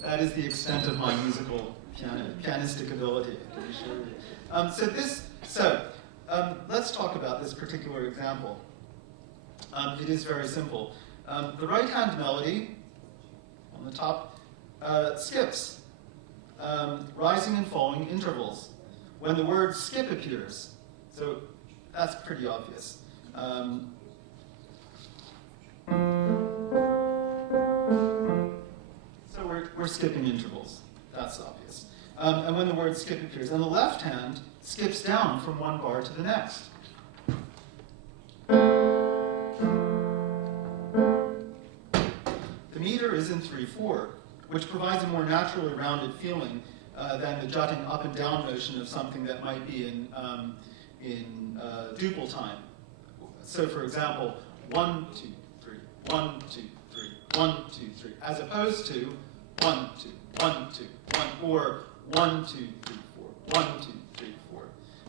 That is the extent of my musical pianistic ability, I can assure you. Let's talk about this particular example. It is very simple. The right-hand melody on the top skips, rising and falling intervals, when the word skip appears. So that's pretty obvious. We're skipping intervals. That's obvious. And when the word skip appears, and the left hand skips down from one bar to the next. The meter is in 3/4, which provides a more naturally rounded feeling than the jutting up and down motion of something that might be in duple time. So, for example, 1, 2, 3, 1, 2, 3, 1, 2, 3, as opposed to 1, 2, 1, 2, 1, or 1, 2, 3, 4, 1, 2, 3, 4.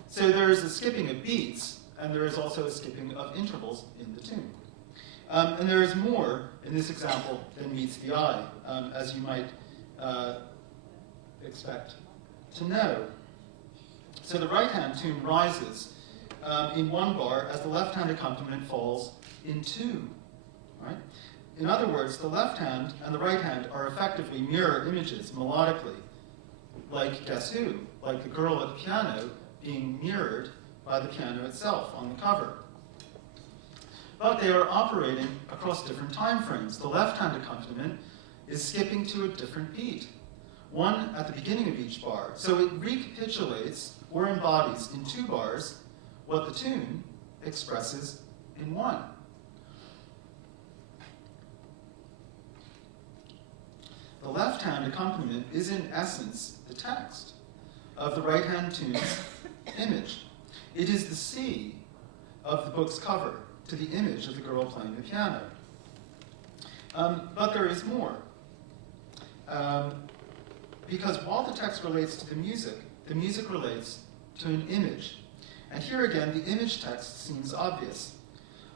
So there is a skipping of beats, and there is also a skipping of intervals in the tune. And there is more in this example than meets the eye, as you might expect to know. So the right-hand tune rises in one bar as the left-hand accompaniment falls in two. Right? In other words, the left hand and the right hand are effectively mirror images melodically, like Guess Who, like the girl at the piano being mirrored by the piano itself on the cover. But they are operating across different time frames. The left-hand accompaniment is skipping to a different beat, one at the beginning of each bar. So it recapitulates or embodies in 2 bars what the tune expresses in 1. The left-hand accompaniment is in essence the text of the right-hand tune's image. It is the C of the book's cover to the image of the girl playing the piano. But there is more. Because while the text relates to the music relates to an image. And here again, the image text seems obvious.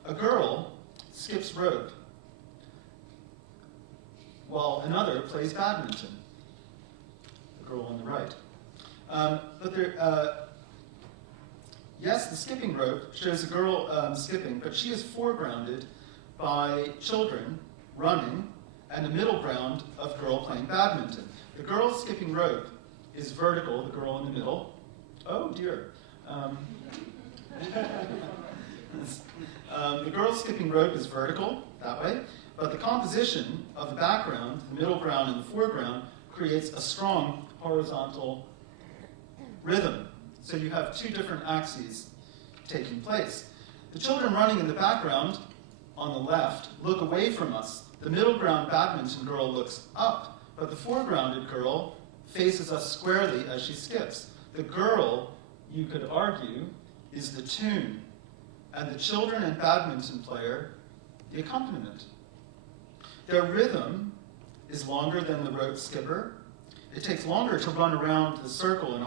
A girl skips rope, while another plays badminton, the girl on the right. Yes, the skipping rope shows a girl skipping, but she is foregrounded by children running and a middle ground of girl playing badminton. The girl skipping rope is vertical, the girl in the middle. Oh dear. The girl skipping rope is vertical, that way, but the composition of the background, the middle ground and the foreground, creates a strong horizontal rhythm. So you have 2 different axes taking place. The children running in the background on the left look away from us. The middle ground badminton girl looks up, but the foregrounded girl faces us squarely as she skips. The girl, you could argue, is the tune, and the children and badminton player, the accompaniment. Their rhythm is longer than the rope skipper. It takes longer to run around the circle in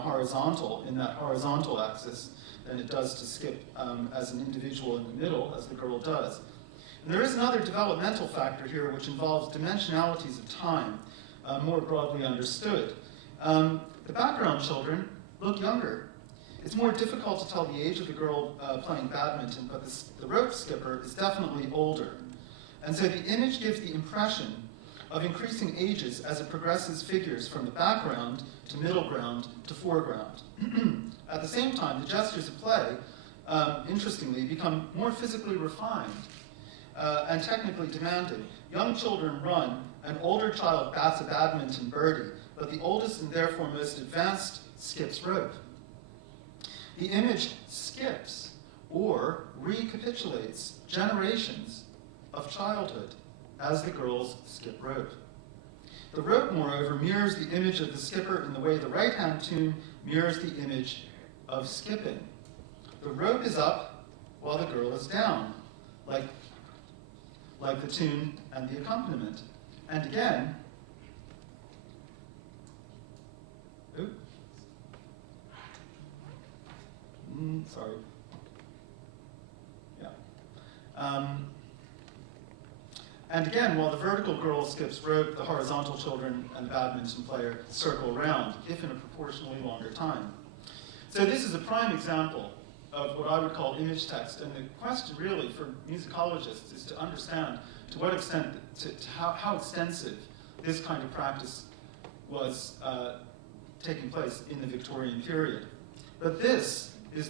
that horizontal axis than it does to skip as an individual in the middle, as the girl does. And there is another developmental factor here which involves dimensionalities of time, more broadly understood. The background children look younger. It's more difficult to tell the age of the girl playing badminton, but the rope skipper is definitely older. And so the image gives the impression of increasing ages as it progresses figures from the background to middle ground to foreground. At the same time, the gestures of play, interestingly, become more physically refined and technically demanding. Young children run, an older child bats a badminton birdie, but the oldest and therefore most advanced skips rope. The image skips or recapitulates generations of childhood as the girls skip rope. The rope, moreover, mirrors the image of the skipper in the way the right-hand tune mirrors the image of skipping. The rope is up while the girl is down, like the tune and the accompaniment. And again, sorry. Yeah. And again, while the vertical girl skips rope, the horizontal children and the badminton player circle around, if in a proportionally longer time. So this is a prime example of what I would call image text, and the question really for musicologists is to understand to what extent, how extensive this kind of practice was taking place in the Victorian period. But this is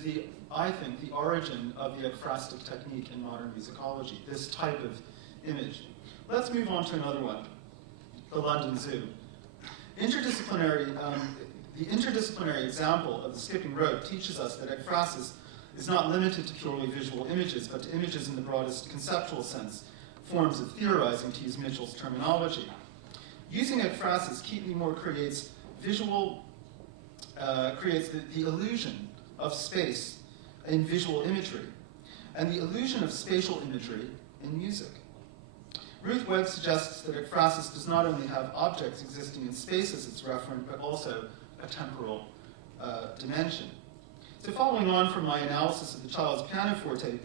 I think, the origin of the ekphrastic technique in modern musicology, this type of image. Let's move on to another one, the London Zoo. The interdisciplinary example of the skipping rope teaches us that ekphrasis is not limited to purely visual images, but to images in the broadest conceptual sense, forms of theorizing, to use Mitchell's terminology. Using ekphrasis, Keatley Moore creates the illusion of space in visual imagery, and the illusion of spatial imagery in music. Ruth Webb suggests that ekphrasis does not only have objects existing in space as its referent, but also a temporal dimension. So following on from my analysis of the Child's Pianoforte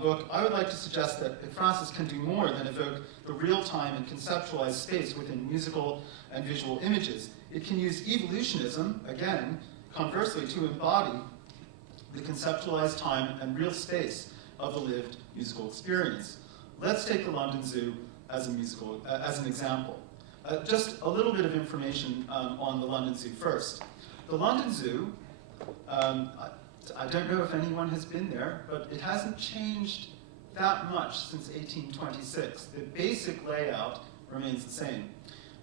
book, I would like to suggest that ekphrasis can do more than evoke the real-time and conceptualized space within musical and visual images. It can use evolutionism, again, conversely, to embody the conceptualized time and real space of the lived musical experience. Let's take the London Zoo as an example. Just a little bit of information on the London Zoo first. The London Zoo, I don't know if anyone has been there, but it hasn't changed that much since 1826. The basic layout remains the same.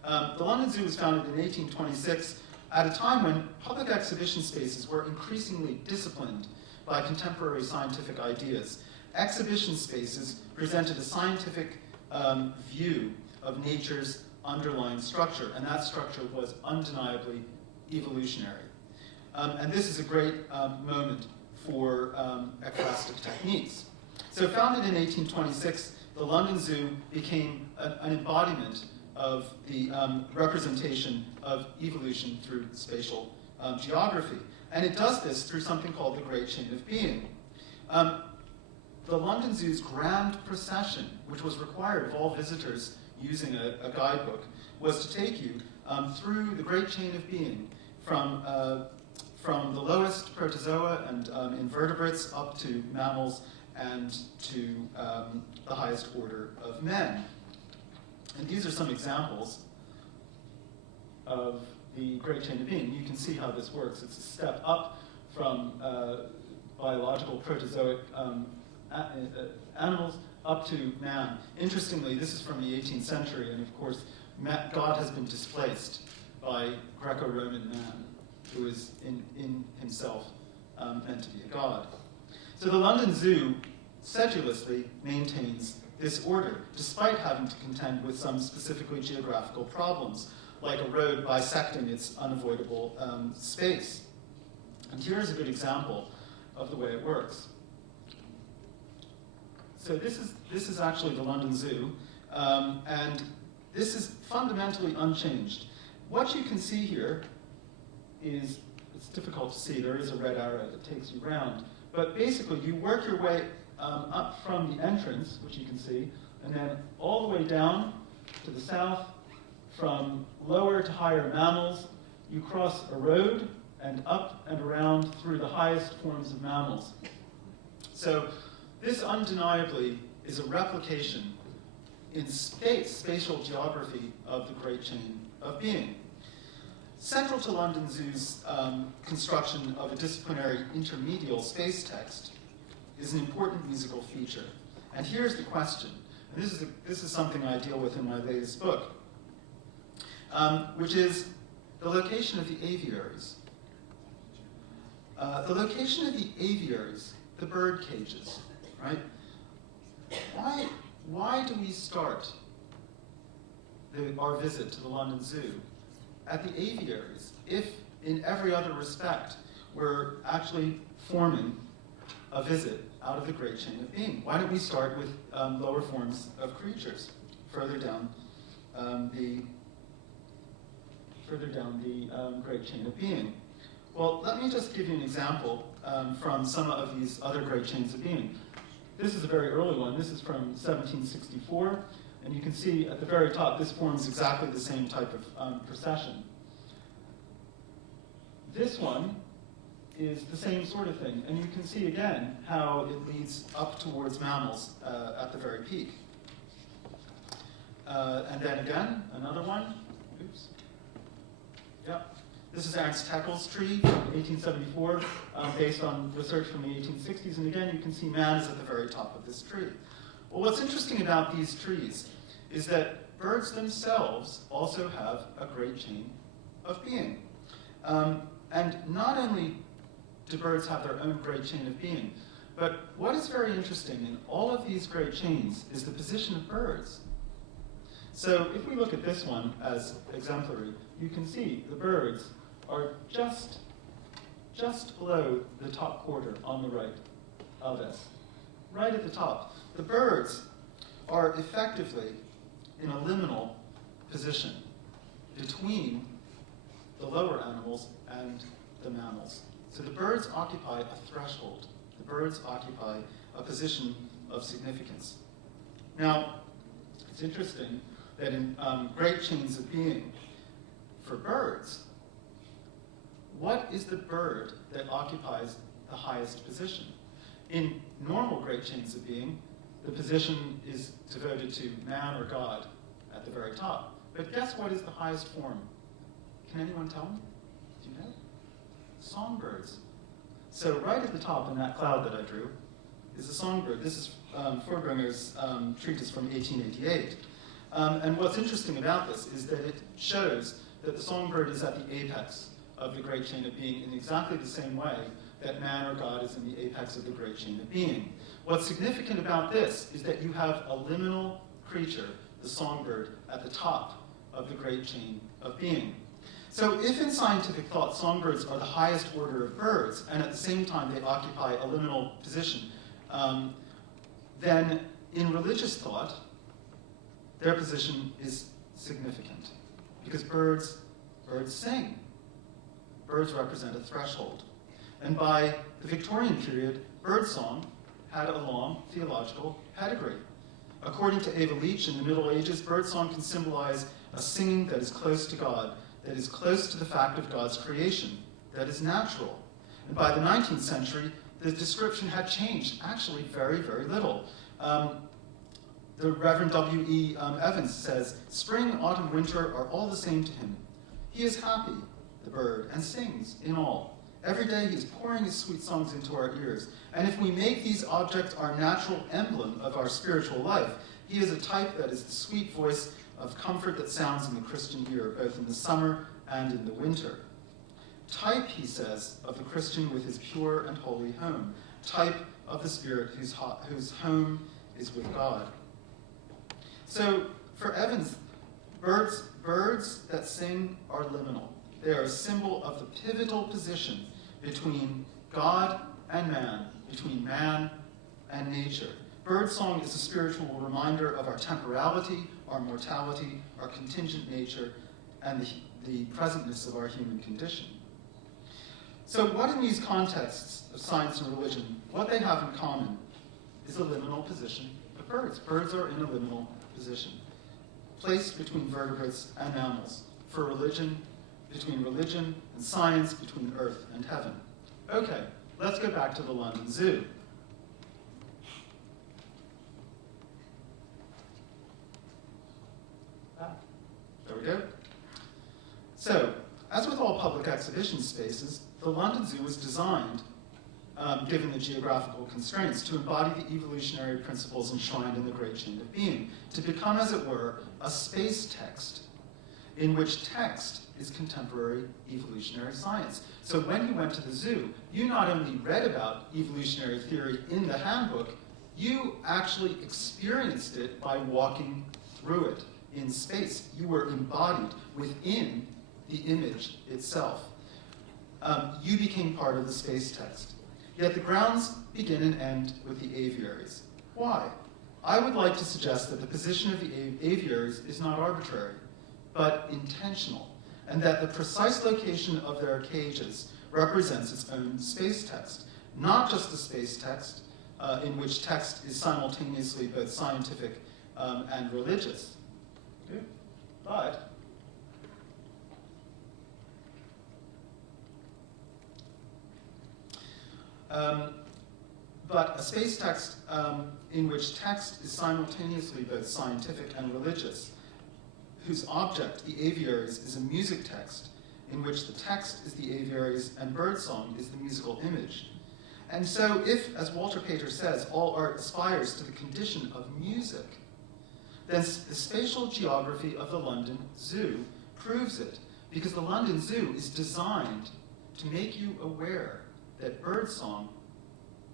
The London Zoo was founded in 1826 at a time when public exhibition spaces were increasingly disciplined by contemporary scientific ideas. Exhibition spaces presented a scientific view of nature's underlying structure, and that structure was undeniably evolutionary. And this is a great moment for ekphrastic techniques. So founded in 1826, the London Zoo became an embodiment of the representation of evolution through spatial geography. And it does this through something called the Great Chain of Being. The London Zoo's grand procession, which was required of all visitors using a guidebook, was to take you through the Great Chain of Being from the lowest protozoa and invertebrates up to mammals and to the highest order of men. And these are some examples of the Great Chain of Being. You can see how this works. It's a step up from biological protozoic animals up to man. Interestingly, this is from the 18th century, and of course, God has been displaced by Greco-Roman man, who is in himself meant to be a god. So the London Zoo sedulously maintains this order, despite having to contend with some specifically geographical problems, like a road bisecting its unavoidable space. And here's a good example of the way it works. So this is actually the London Zoo, and this is fundamentally unchanged. What you can see here is, it's difficult to see, there is a red arrow that takes you around, but basically you work your way up from the entrance, which you can see, and then all the way down to the south, from lower to higher mammals, you cross a road and up and around through the highest forms of mammals. So this undeniably is a replication in spatial geography of the Great Chain of Being. Central to London Zoo's construction of a disciplinary intermedial space text is an important musical feature. And here's the question, and this is something I deal with in my latest book, which is the location of the aviaries. The location of the aviaries, the bird cages, right? Why do we start our visit to the London Zoo at the aviaries if, in every other respect, we're actually forming a visit out of the Great Chain of Being? Why don't we start with lower forms of creatures further down the Great Chain of Being? Well, let me just give you an example from some of these other Great Chains of Being. This is a very early one. This is from 1764, and you can see at the very top, this forms exactly the same type of procession. This one is the same sort of thing, and you can see again how it leads up towards mammals at the very peak. And then again, another one. Oops. Yep. This is Ernst Haeckel's tree from 1874, based on research from the 1860s. And again, you can see man is at the very top of this tree. Well, what's interesting about these trees is that birds themselves also have a great chain of being. And not only do birds have their own great chain of being, but what is very interesting in all of these great chains is the position of birds. So if we look at this one as exemplary, you can see the birds are just below the top quarter on the right of us. Right at the top. The birds are effectively in a liminal position between the lower animals and the mammals. So the birds occupy a threshold. The birds occupy a position of significance. Now, it's interesting that in great chains of being, for birds, what is the bird that occupies the highest position? In normal great chains of being, the position is devoted to man or God at the very top. But guess what is the highest form? Can anyone tell me? Do you know? Songbirds. So right at the top in that cloud that I drew is a songbird. This is Furgringer's treatise from 1888. And what's interesting about this is that it shows that the songbird is at the apex of the great chain of being in exactly the same way that man or God is in the apex of the great chain of being. What's significant about this is that you have a liminal creature, the songbird, at the top of the great chain of being. So if in scientific thought songbirds are the highest order of birds, and at the same time they occupy a liminal position, then in religious thought, their position is significant. Because birds sing. Birds represent a threshold. And by the Victorian period, birdsong had a long theological pedigree. According to Eva Leach, in the Middle Ages, birdsong can symbolize a singing that is close to God, that is close to the fact of God's creation, that is natural. And by the 19th century, the description had changed, actually very, very little. The Reverend W.E. Evans says, "Spring, autumn, winter are all the same to him. He is happy, the bird, and sings in all. Every day he is pouring his sweet songs into our ears. And if we make these objects our natural emblem of our spiritual life, he is a type that is the sweet voice of comfort that sounds in the Christian ear, both in the summer and in the winter. Type, he says, of the Christian with his pure and holy home. Type of the spirit whose home is with God. So for Evans, birds that sing are liminal. They are a symbol of the pivotal position between God and man, between man and nature. Birdsong is a spiritual reminder of our temporality, our mortality, our contingent nature, and the presentness of our human condition. So what in these contexts of science and religion, what they have in common is a liminal position of birds. Birds are in a liminal position, placed between vertebrates and mammals. For religion, between religion and science, between earth and heaven. Okay, let's go back to the London Zoo. There we go. So, as with all public exhibition spaces, the London Zoo was designed, given the geographical constraints, to embody the evolutionary principles enshrined in the Great Chain of Being, to become, as it were, a space text, in which text is contemporary evolutionary science. So when you went to the zoo, you not only read about evolutionary theory in the handbook, you actually experienced it by walking through it in space. You were embodied within the image itself. You became part of the space text. Yet the grounds begin and end with the aviaries. Why? I would like to suggest that the position of the aviaries is not arbitrary, but intentional, and that the precise location of their cages represents its own space text, not just a space text in which text is simultaneously both scientific and religious, but a space text in which text is simultaneously both scientific and religious, whose object, the aviaries, is a music text, in which the text is the aviaries and birdsong is the musical image. And so if, as Walter Pater says, all art aspires to the condition of music, then the spatial geography of the London Zoo proves it, because the London Zoo is designed to make you aware that birdsong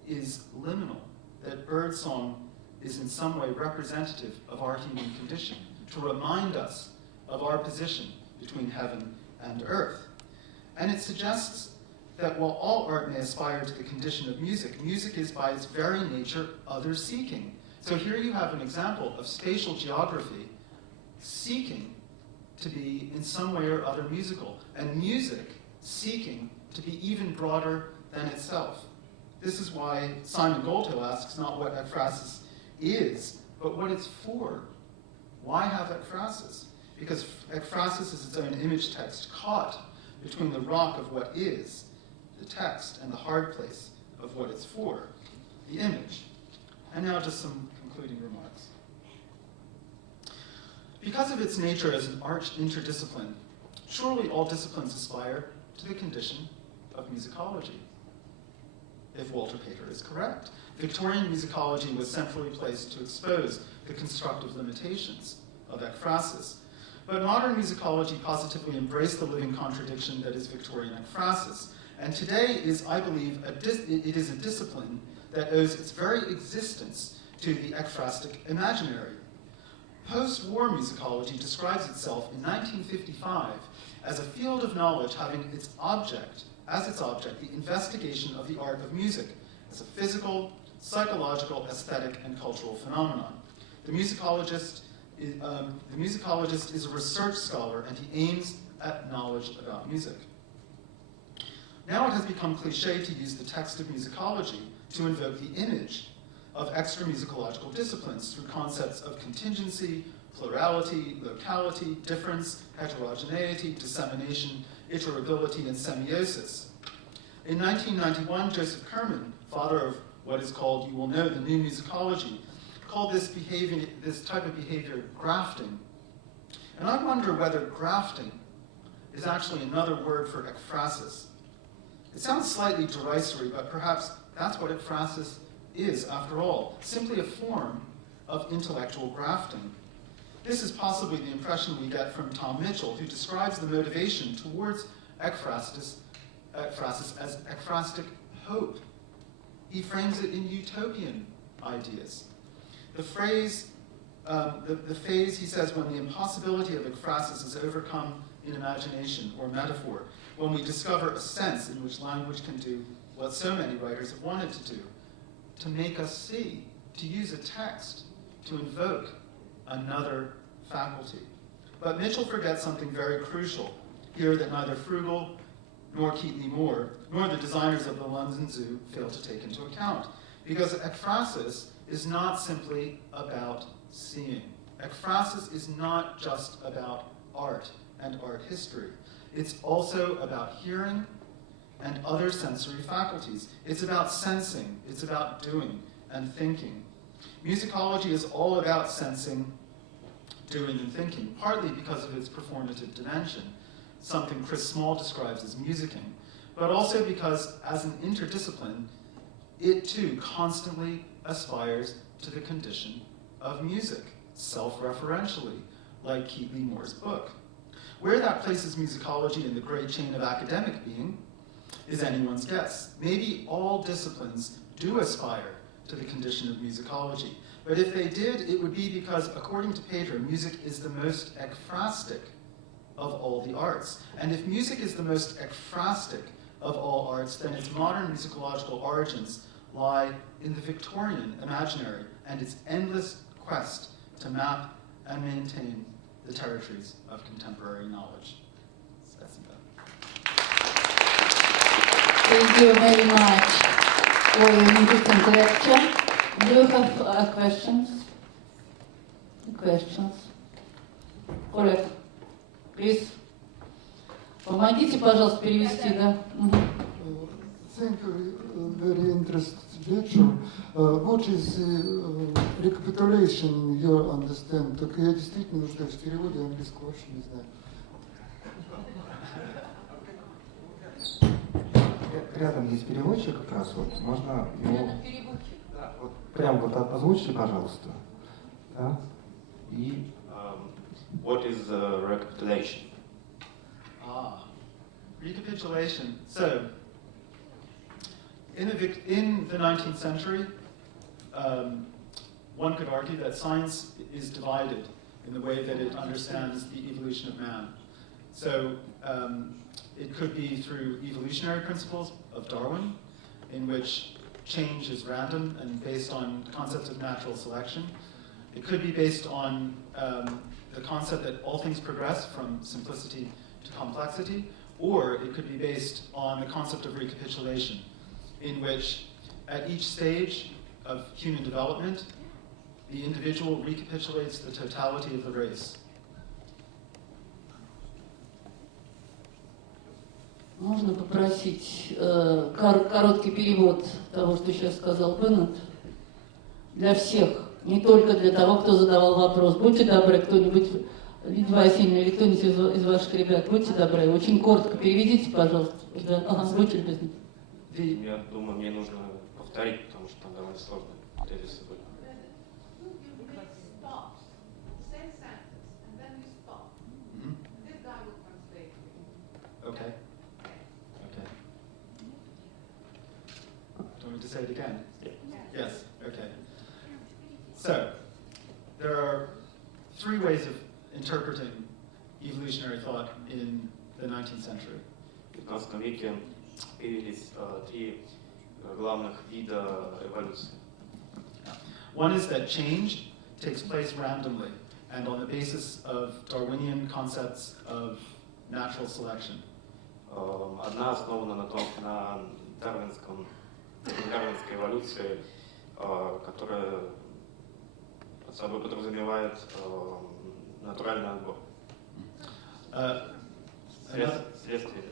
is liminal, that birdsong is in some way representative of our human condition, to remind us of our position between heaven and earth. And it suggests that while all art may aspire to the condition of music, music is by its very nature other-seeking. So here you have an example of spatial geography seeking to be in some way or other musical, and music seeking to be even broader than itself. This is why Simon Goldhill asks not what ekphrasis is, but what it's for. Why have ekphrasis? Because ekphrasis is its own image text caught between the rock of what is, the text, and the hard place of what it's for, the image. And now just some concluding remarks. Because of its nature as an arch interdiscipline, surely all disciplines aspire to the condition of musicology, if Walter Pater is correct. Victorian musicology was centrally placed to expose the constructive limitations of ekphrasis. But modern musicology positively embraced the living contradiction that is Victorian ekphrasis. And today is, I believe, it is a discipline that owes its very existence to the ekphrastic imaginary. Post-war musicology describes itself in 1955 as a field of knowledge having its object, the investigation of the art of music as a physical, psychological, aesthetic, and cultural phenomenon. The musicologist is a research scholar, and he aims at knowledge about music. Now it has become cliche to use the text of musicology to invoke the image of extra-musicological disciplines through concepts of contingency, plurality, locality, difference, heterogeneity, dissemination, iterability, and semiosis. In 1991, Joseph Kerman, father of what is called, you will know, the new musicology, called this type of behavior grafting. And I wonder whether grafting is actually another word for ekphrasis. It sounds slightly derisory, but perhaps that's what ekphrasis is, after all, simply a form of intellectual grafting. This is possibly the impression we get from Tom Mitchell, who describes the motivation towards ekphrasis as ekphrastic hope. he frames it in utopian ideas. The phase, he says, when the impossibility of ekphrasis is overcome in imagination or metaphor, when we discover a sense in which language can do what so many writers have wanted to do, to make us see, to use a text, to invoke another faculty. But Mitchell forgets something very crucial here that neither Frugel nor Keatley Moore, nor the designers of the London Zoo fail to take into account. Because ekphrasis is not simply about seeing. Ekphrasis is not just about art and art history. It's also about hearing and other sensory faculties. It's about sensing, it's about doing and thinking. Musicology is all about sensing, doing, and thinking, partly because of its performative dimension, something Chris Small describes as musicking, but also because, as an interdiscipline, it too constantly aspires to the condition of music, self-referentially, like Keatley Moore's book. Where that places musicology in the great chain of academic being is anyone's guess. Maybe all disciplines do aspire to the condition of musicology, but if they did, it would be because, according to Pedro, music is the most ekphrastic of all the arts. And if music is the most ekphrastic of all arts, then its modern musicological origins lie in the Victorian imaginary and its endless quest to map and maintain the territories of contemporary knowledge. Thank you very much for your interesting lecture. Do you have questions? Олег, please. Помогите, пожалуйста, перевести, да? Thank you. Very interesting lecture. What is recapitulation, you understand? Так я действительно нуждаюсь в переводе, английского вообще не знаю. Рядом есть переводчик как раз, вот, можно ему... Да, вот, прям вот озвучьте, пожалуйста. Да? И... What is recapitulation? Recapitulation. So, in the 19th century, one could argue that science is divided in the way that it understands the evolution of man. So, it could be through evolutionary principles of Darwin, in which change is random and based on concepts of natural selection. It could be based on the concept that all things progress from simplicity to complexity, or it could be based on the concept of recapitulation, in which at each stage of human development, the individual recapitulates the totality of the race. Можно попросить короткий перевод того, что сейчас сказал Беннет, для всех, не только для того, кто задавал вопрос. Будьте добры, кто-нибудь, Лидия Васильевна или кто-нибудь из ваших ребят, будьте добры, очень коротко переведите, пожалуйста. Да. Ага, будьте любезны. Я думаю, мне нужно повторить, потому что там довольно сложно тезисы были. Okay. Do you want me to say it again? Yeah. Yes, okay. So, there are three ways of interpreting evolutionary thought in the 19th century. В 19 веке появились три главных вида эволюции. One is that change takes place randomly and on the basis of Darwinian concepts of natural selection. Одна основана на дарвинской эволюции, которая под собой подразумевает натуральный отбор. Следствие.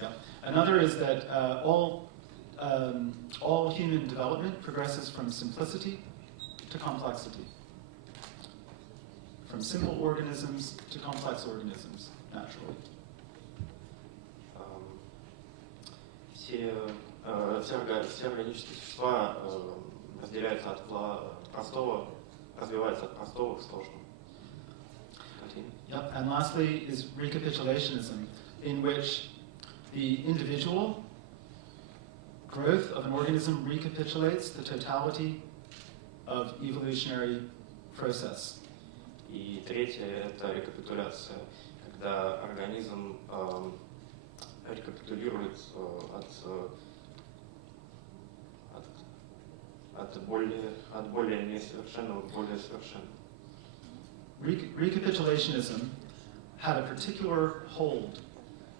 Yeah. Another is that all human development progresses from simplicity to complexity, from simple organisms to complex organisms, naturally. Все органические существа разделяются от простого, развиваются от простого к сложному. 19. Yep. And lastly is recapitulationism, in which the individual growth of an organism recapitulates the totality of evolutionary process. И третье – это рекапитуляция, когда организм рекапитулирует от более несовершенного к более совершенному. Recapitulationism had a particular hold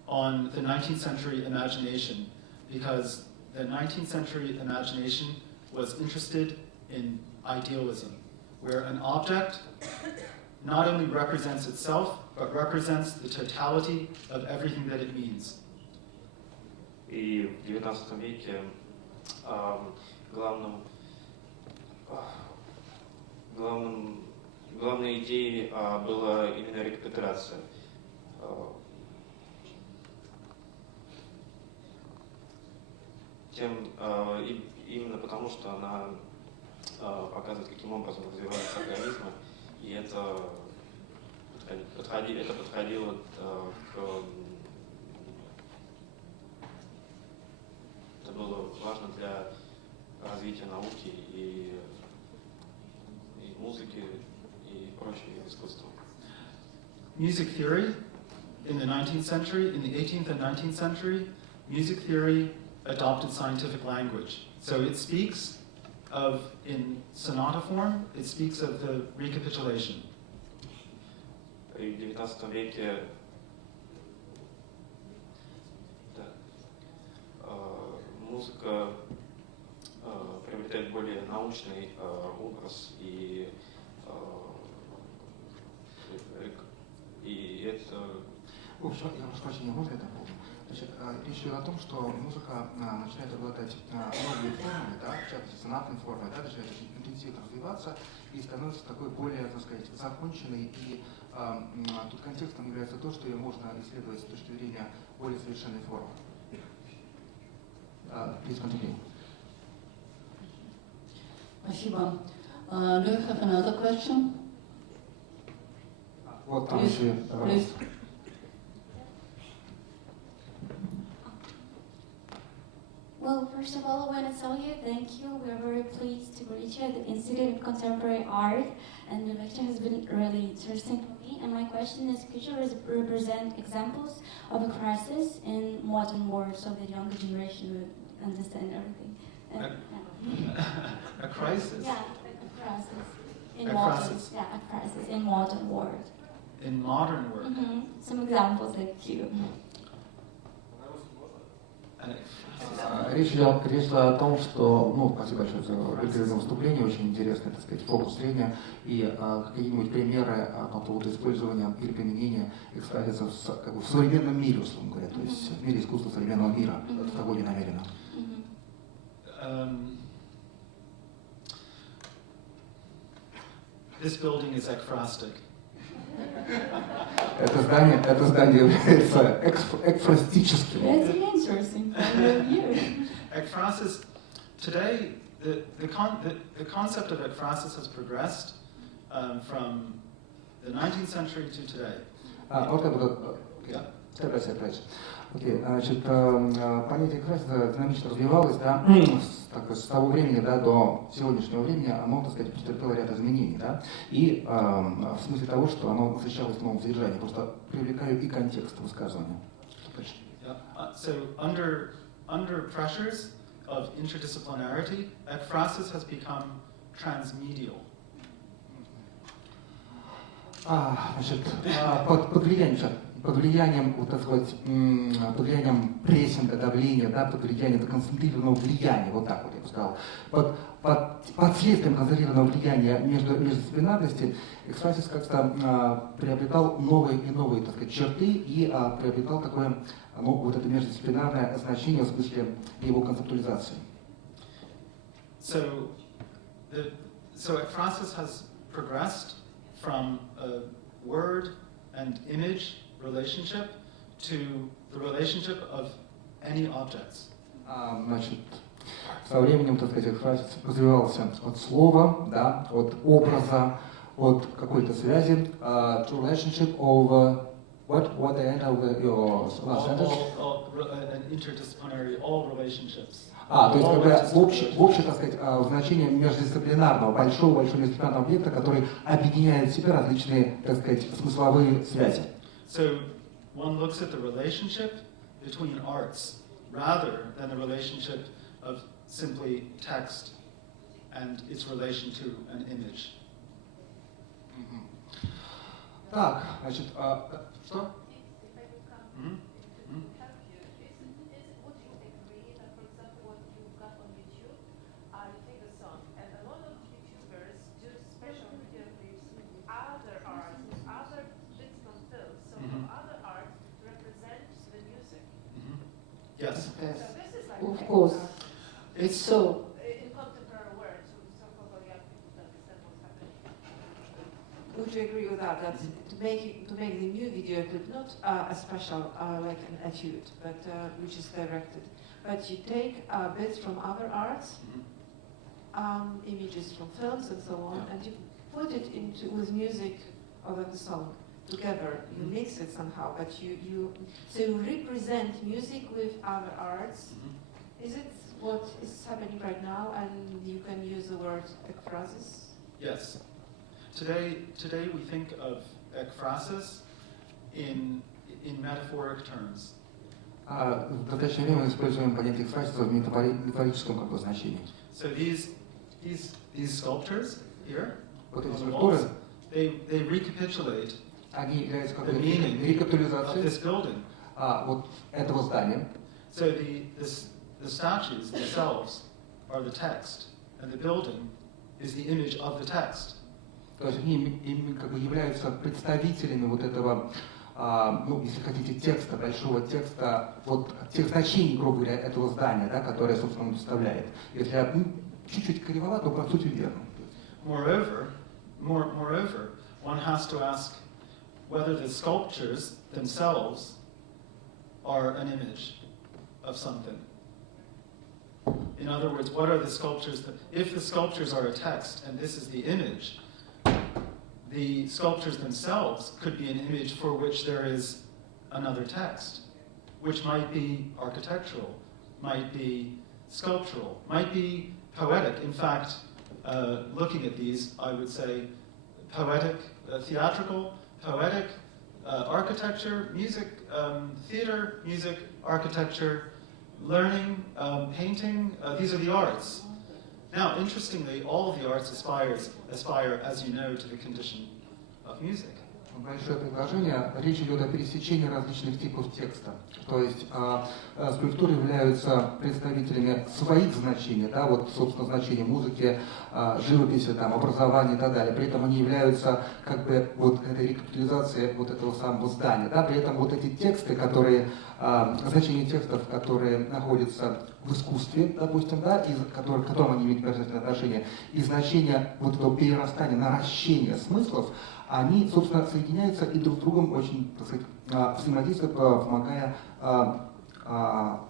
on the 19th century imagination because the 19th century imagination was interested in idealism, where an object not only represents itself, but represents the totality of everything that it means. И в XIX веке главной идеей была именно рекапитуляция. Именно потому, что она показывает, каким образом развиваются организмы, и это подходило это было важно для развития науки и музыки и прочего искусства. Music theory in the 19th century, in the 18th and 19th century, music theory adopted scientific language. So it speaks of, in sonata form, it speaks of the recapitulation. И в XIX веке музыка приобретает более научный образ, и это... Я прошу прощения, можно это помню? Значит, речь идет о том, что музыка начинает обладать новыми формами, да, в частности, сонатной формой, да, начинает очень интенсивно развиваться и становится такой более, так сказать, законченной. И тут контекстом является то, что ее можно исследовать с точки зрения более совершенной формы. Please continue. Спасибо. Do you have another question? Вот там еще. Please. Well, first of all, I want to tell you thank you. We're very pleased to greet you at the Institute of Contemporary Art, and the lecture has been really interesting for me. And my question is, could you represent examples of a crisis in modern world so that younger generation would understand everything? A crisis? Yeah, like a crisis. In A modern, crisis. Yeah, a crisis in modern world. In modern world? Some examples like you. Речь шла о том, что, спасибо большое за выделенное выступление, очень интересный, так сказать, фокус зрения, и какие-нибудь примеры по поводу использования или применения экспозиций в современном мире, условно говоря, то есть в мире искусства современного мира, в такой намеренно. This building is ekphrastic. Это здание является экфрастическим. That's an interesting point of view. Ekphrasis, today, the concept of ekphrasis has progressed from the 19th century to today. Значит, понятие экспрессии динамично развивалось, да, с того времени, да, до сегодняшнего времени оно, так сказать, претерпело ряд изменений, да, и в смысле того, что оно насыщалось новым содержанием, просто привлекаю и контекст высказывания. So under pressures of interdisciplinarity, ekphrasis has become transmedial. Значит, под влиянием, вот, так сказать, под влиянием прессинга, давления, да, под влиянием концентрированного влияния, вот так вот я бы сказал, под следствием концентрированного влияния междисциплинарности, экспрессис как-то приобретал новые и новые, так сказать, черты и приобретал такое, вот это междисциплинарное значение в смысле его концептуализации. So ekphrasis has progressed from a word and image relationship to the relationship of any objects. Значит, со временем, так сказать, экспрессис развивался от слова, да, от образа, от какой-то связи, to relationship of what the end of your last sentence? An interdisciplinary, all relationships. То есть как бы в общем, так сказать, в значении междисциплинарного, большого междисциплинарного объекта, который объединяет в себе различные, так сказать, смысловые связи. So one looks at the relationship between arts rather than the relationship of simply text and its relation to an image. Так, значит, что? Yes. Yes. Of course. It's so. In contemporary words, so for young people to understand what's happening. Would you agree with that? That to make the new video clip not a special like an etude, but which is directed, but you take bits from other arts, images from films and so on, and you put it into with music over the song together. You mix it somehow, but you represent music with other arts. Is it what is happening right now, and you can use the word ekphrasis? Yes. Today we think of ekphrasis in metaphoric terms. В настоящее время мы используем понятие экспрессии в метафорическом как бы значении. So these sculptures here, Вот эти скульптуры, they recapitulate они являются как бы the meaning of рекапитулизацией this building. вот этого здания. So the statues themselves are the text, and the building is the image of the text. То есть они как бы являются представителями вот этого, ну, если хотите, текста, большого текста, вот тех значений, грубо говоря, этого здания, да, которое, собственно, он представляет. Если чуть-чуть кривовато, то по сути верно. Moreover, one has to ask whether the sculptures themselves are an image of something. In other words, what are the sculptures if the sculptures are a text and this is the image, the sculptures themselves could be an image for which there is another text, which might be architectural, might be sculptural, might be poetic. In fact, looking at these, I would say poetic, theatrical, poetic, architecture, music, theater, music, architecture, learning, painting, these are the arts. Now, interestingly, all of the arts aspire, as you know, to the condition of music. Большое предложение. Речь идет о пересечении различных типов текста. То есть скульптуры являются представителями своих значений, да, вот, собственно, значения музыки, живописи, там, образования и так далее. При этом они являются как бы вот этой рекапитулизацией вот этого самого здания. Да. При этом вот эти тексты, которые, значения текстов, которые находятся в искусстве, допустим, да, и к которым они имеют непосредственное отношение, и значения вот этого перерастания, наращения смыслов, они, собственно, соединяются и друг с другом очень, так сказать, взаимодействуют, помогая, так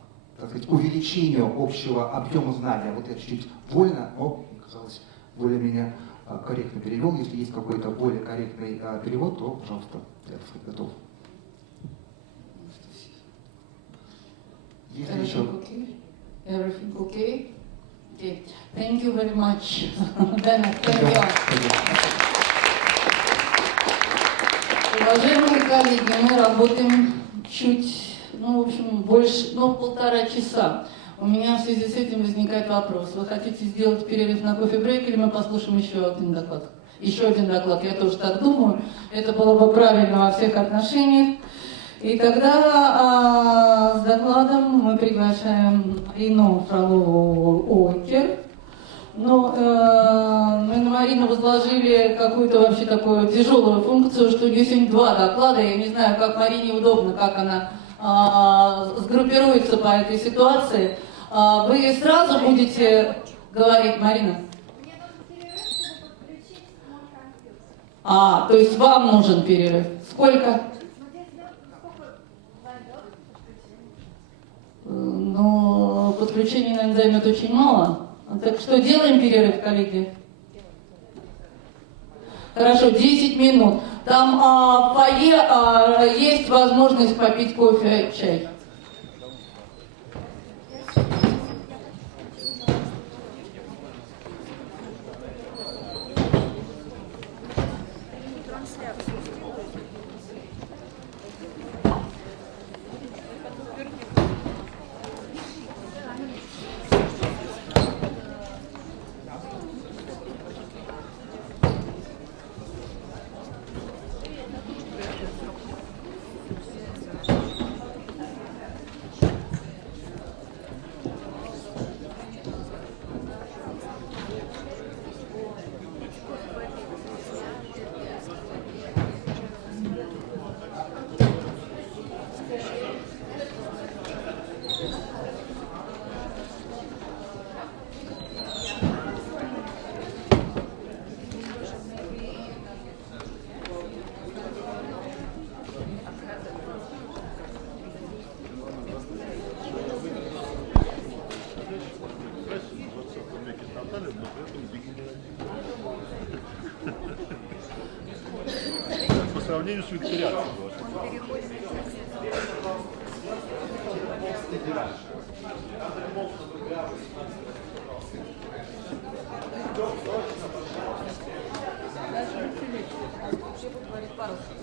сказать, увеличению общего объема знания. Вот я чуть-чуть вольно, но, казалось, более-менее корректно перевел. Если есть какой-то более корректный перевод, то, пожалуйста, я, так сказать, готов. Есть ли еще? Everything okay? Okay. Thank you very much. Thank you. Уважаемые коллеги, мы работаем чуть, в общем, больше, 1,5 часа. У меня в связи с этим возникает вопрос. Вы хотите сделать перерыв на кофе-брейк или мы послушаем еще один доклад? Еще один доклад, я тоже так думаю. Это было бы правильно во всех отношениях. И тогда с докладом мы приглашаем Инну Фролову-Окер. Но мы на Марину возложили какую-то вообще такую тяжелую функцию, что у нее сегодня 2 доклада. Я не знаю, как Марине удобно, как она сгруппируется по этой ситуации. Вы сразу будете говорить, Марина? Мне нужен перерыв, чтобы подключить мой компьютер. То есть вам нужен перерыв. Сколько? Ну, подключение, наверное, займет очень мало. Так что, делаем перерыв, коллеги? Хорошо, 10 минут. Там в фойе есть возможность попить кофе, чай. По сравнению с викторианцем. Вообще поговорить по-русски.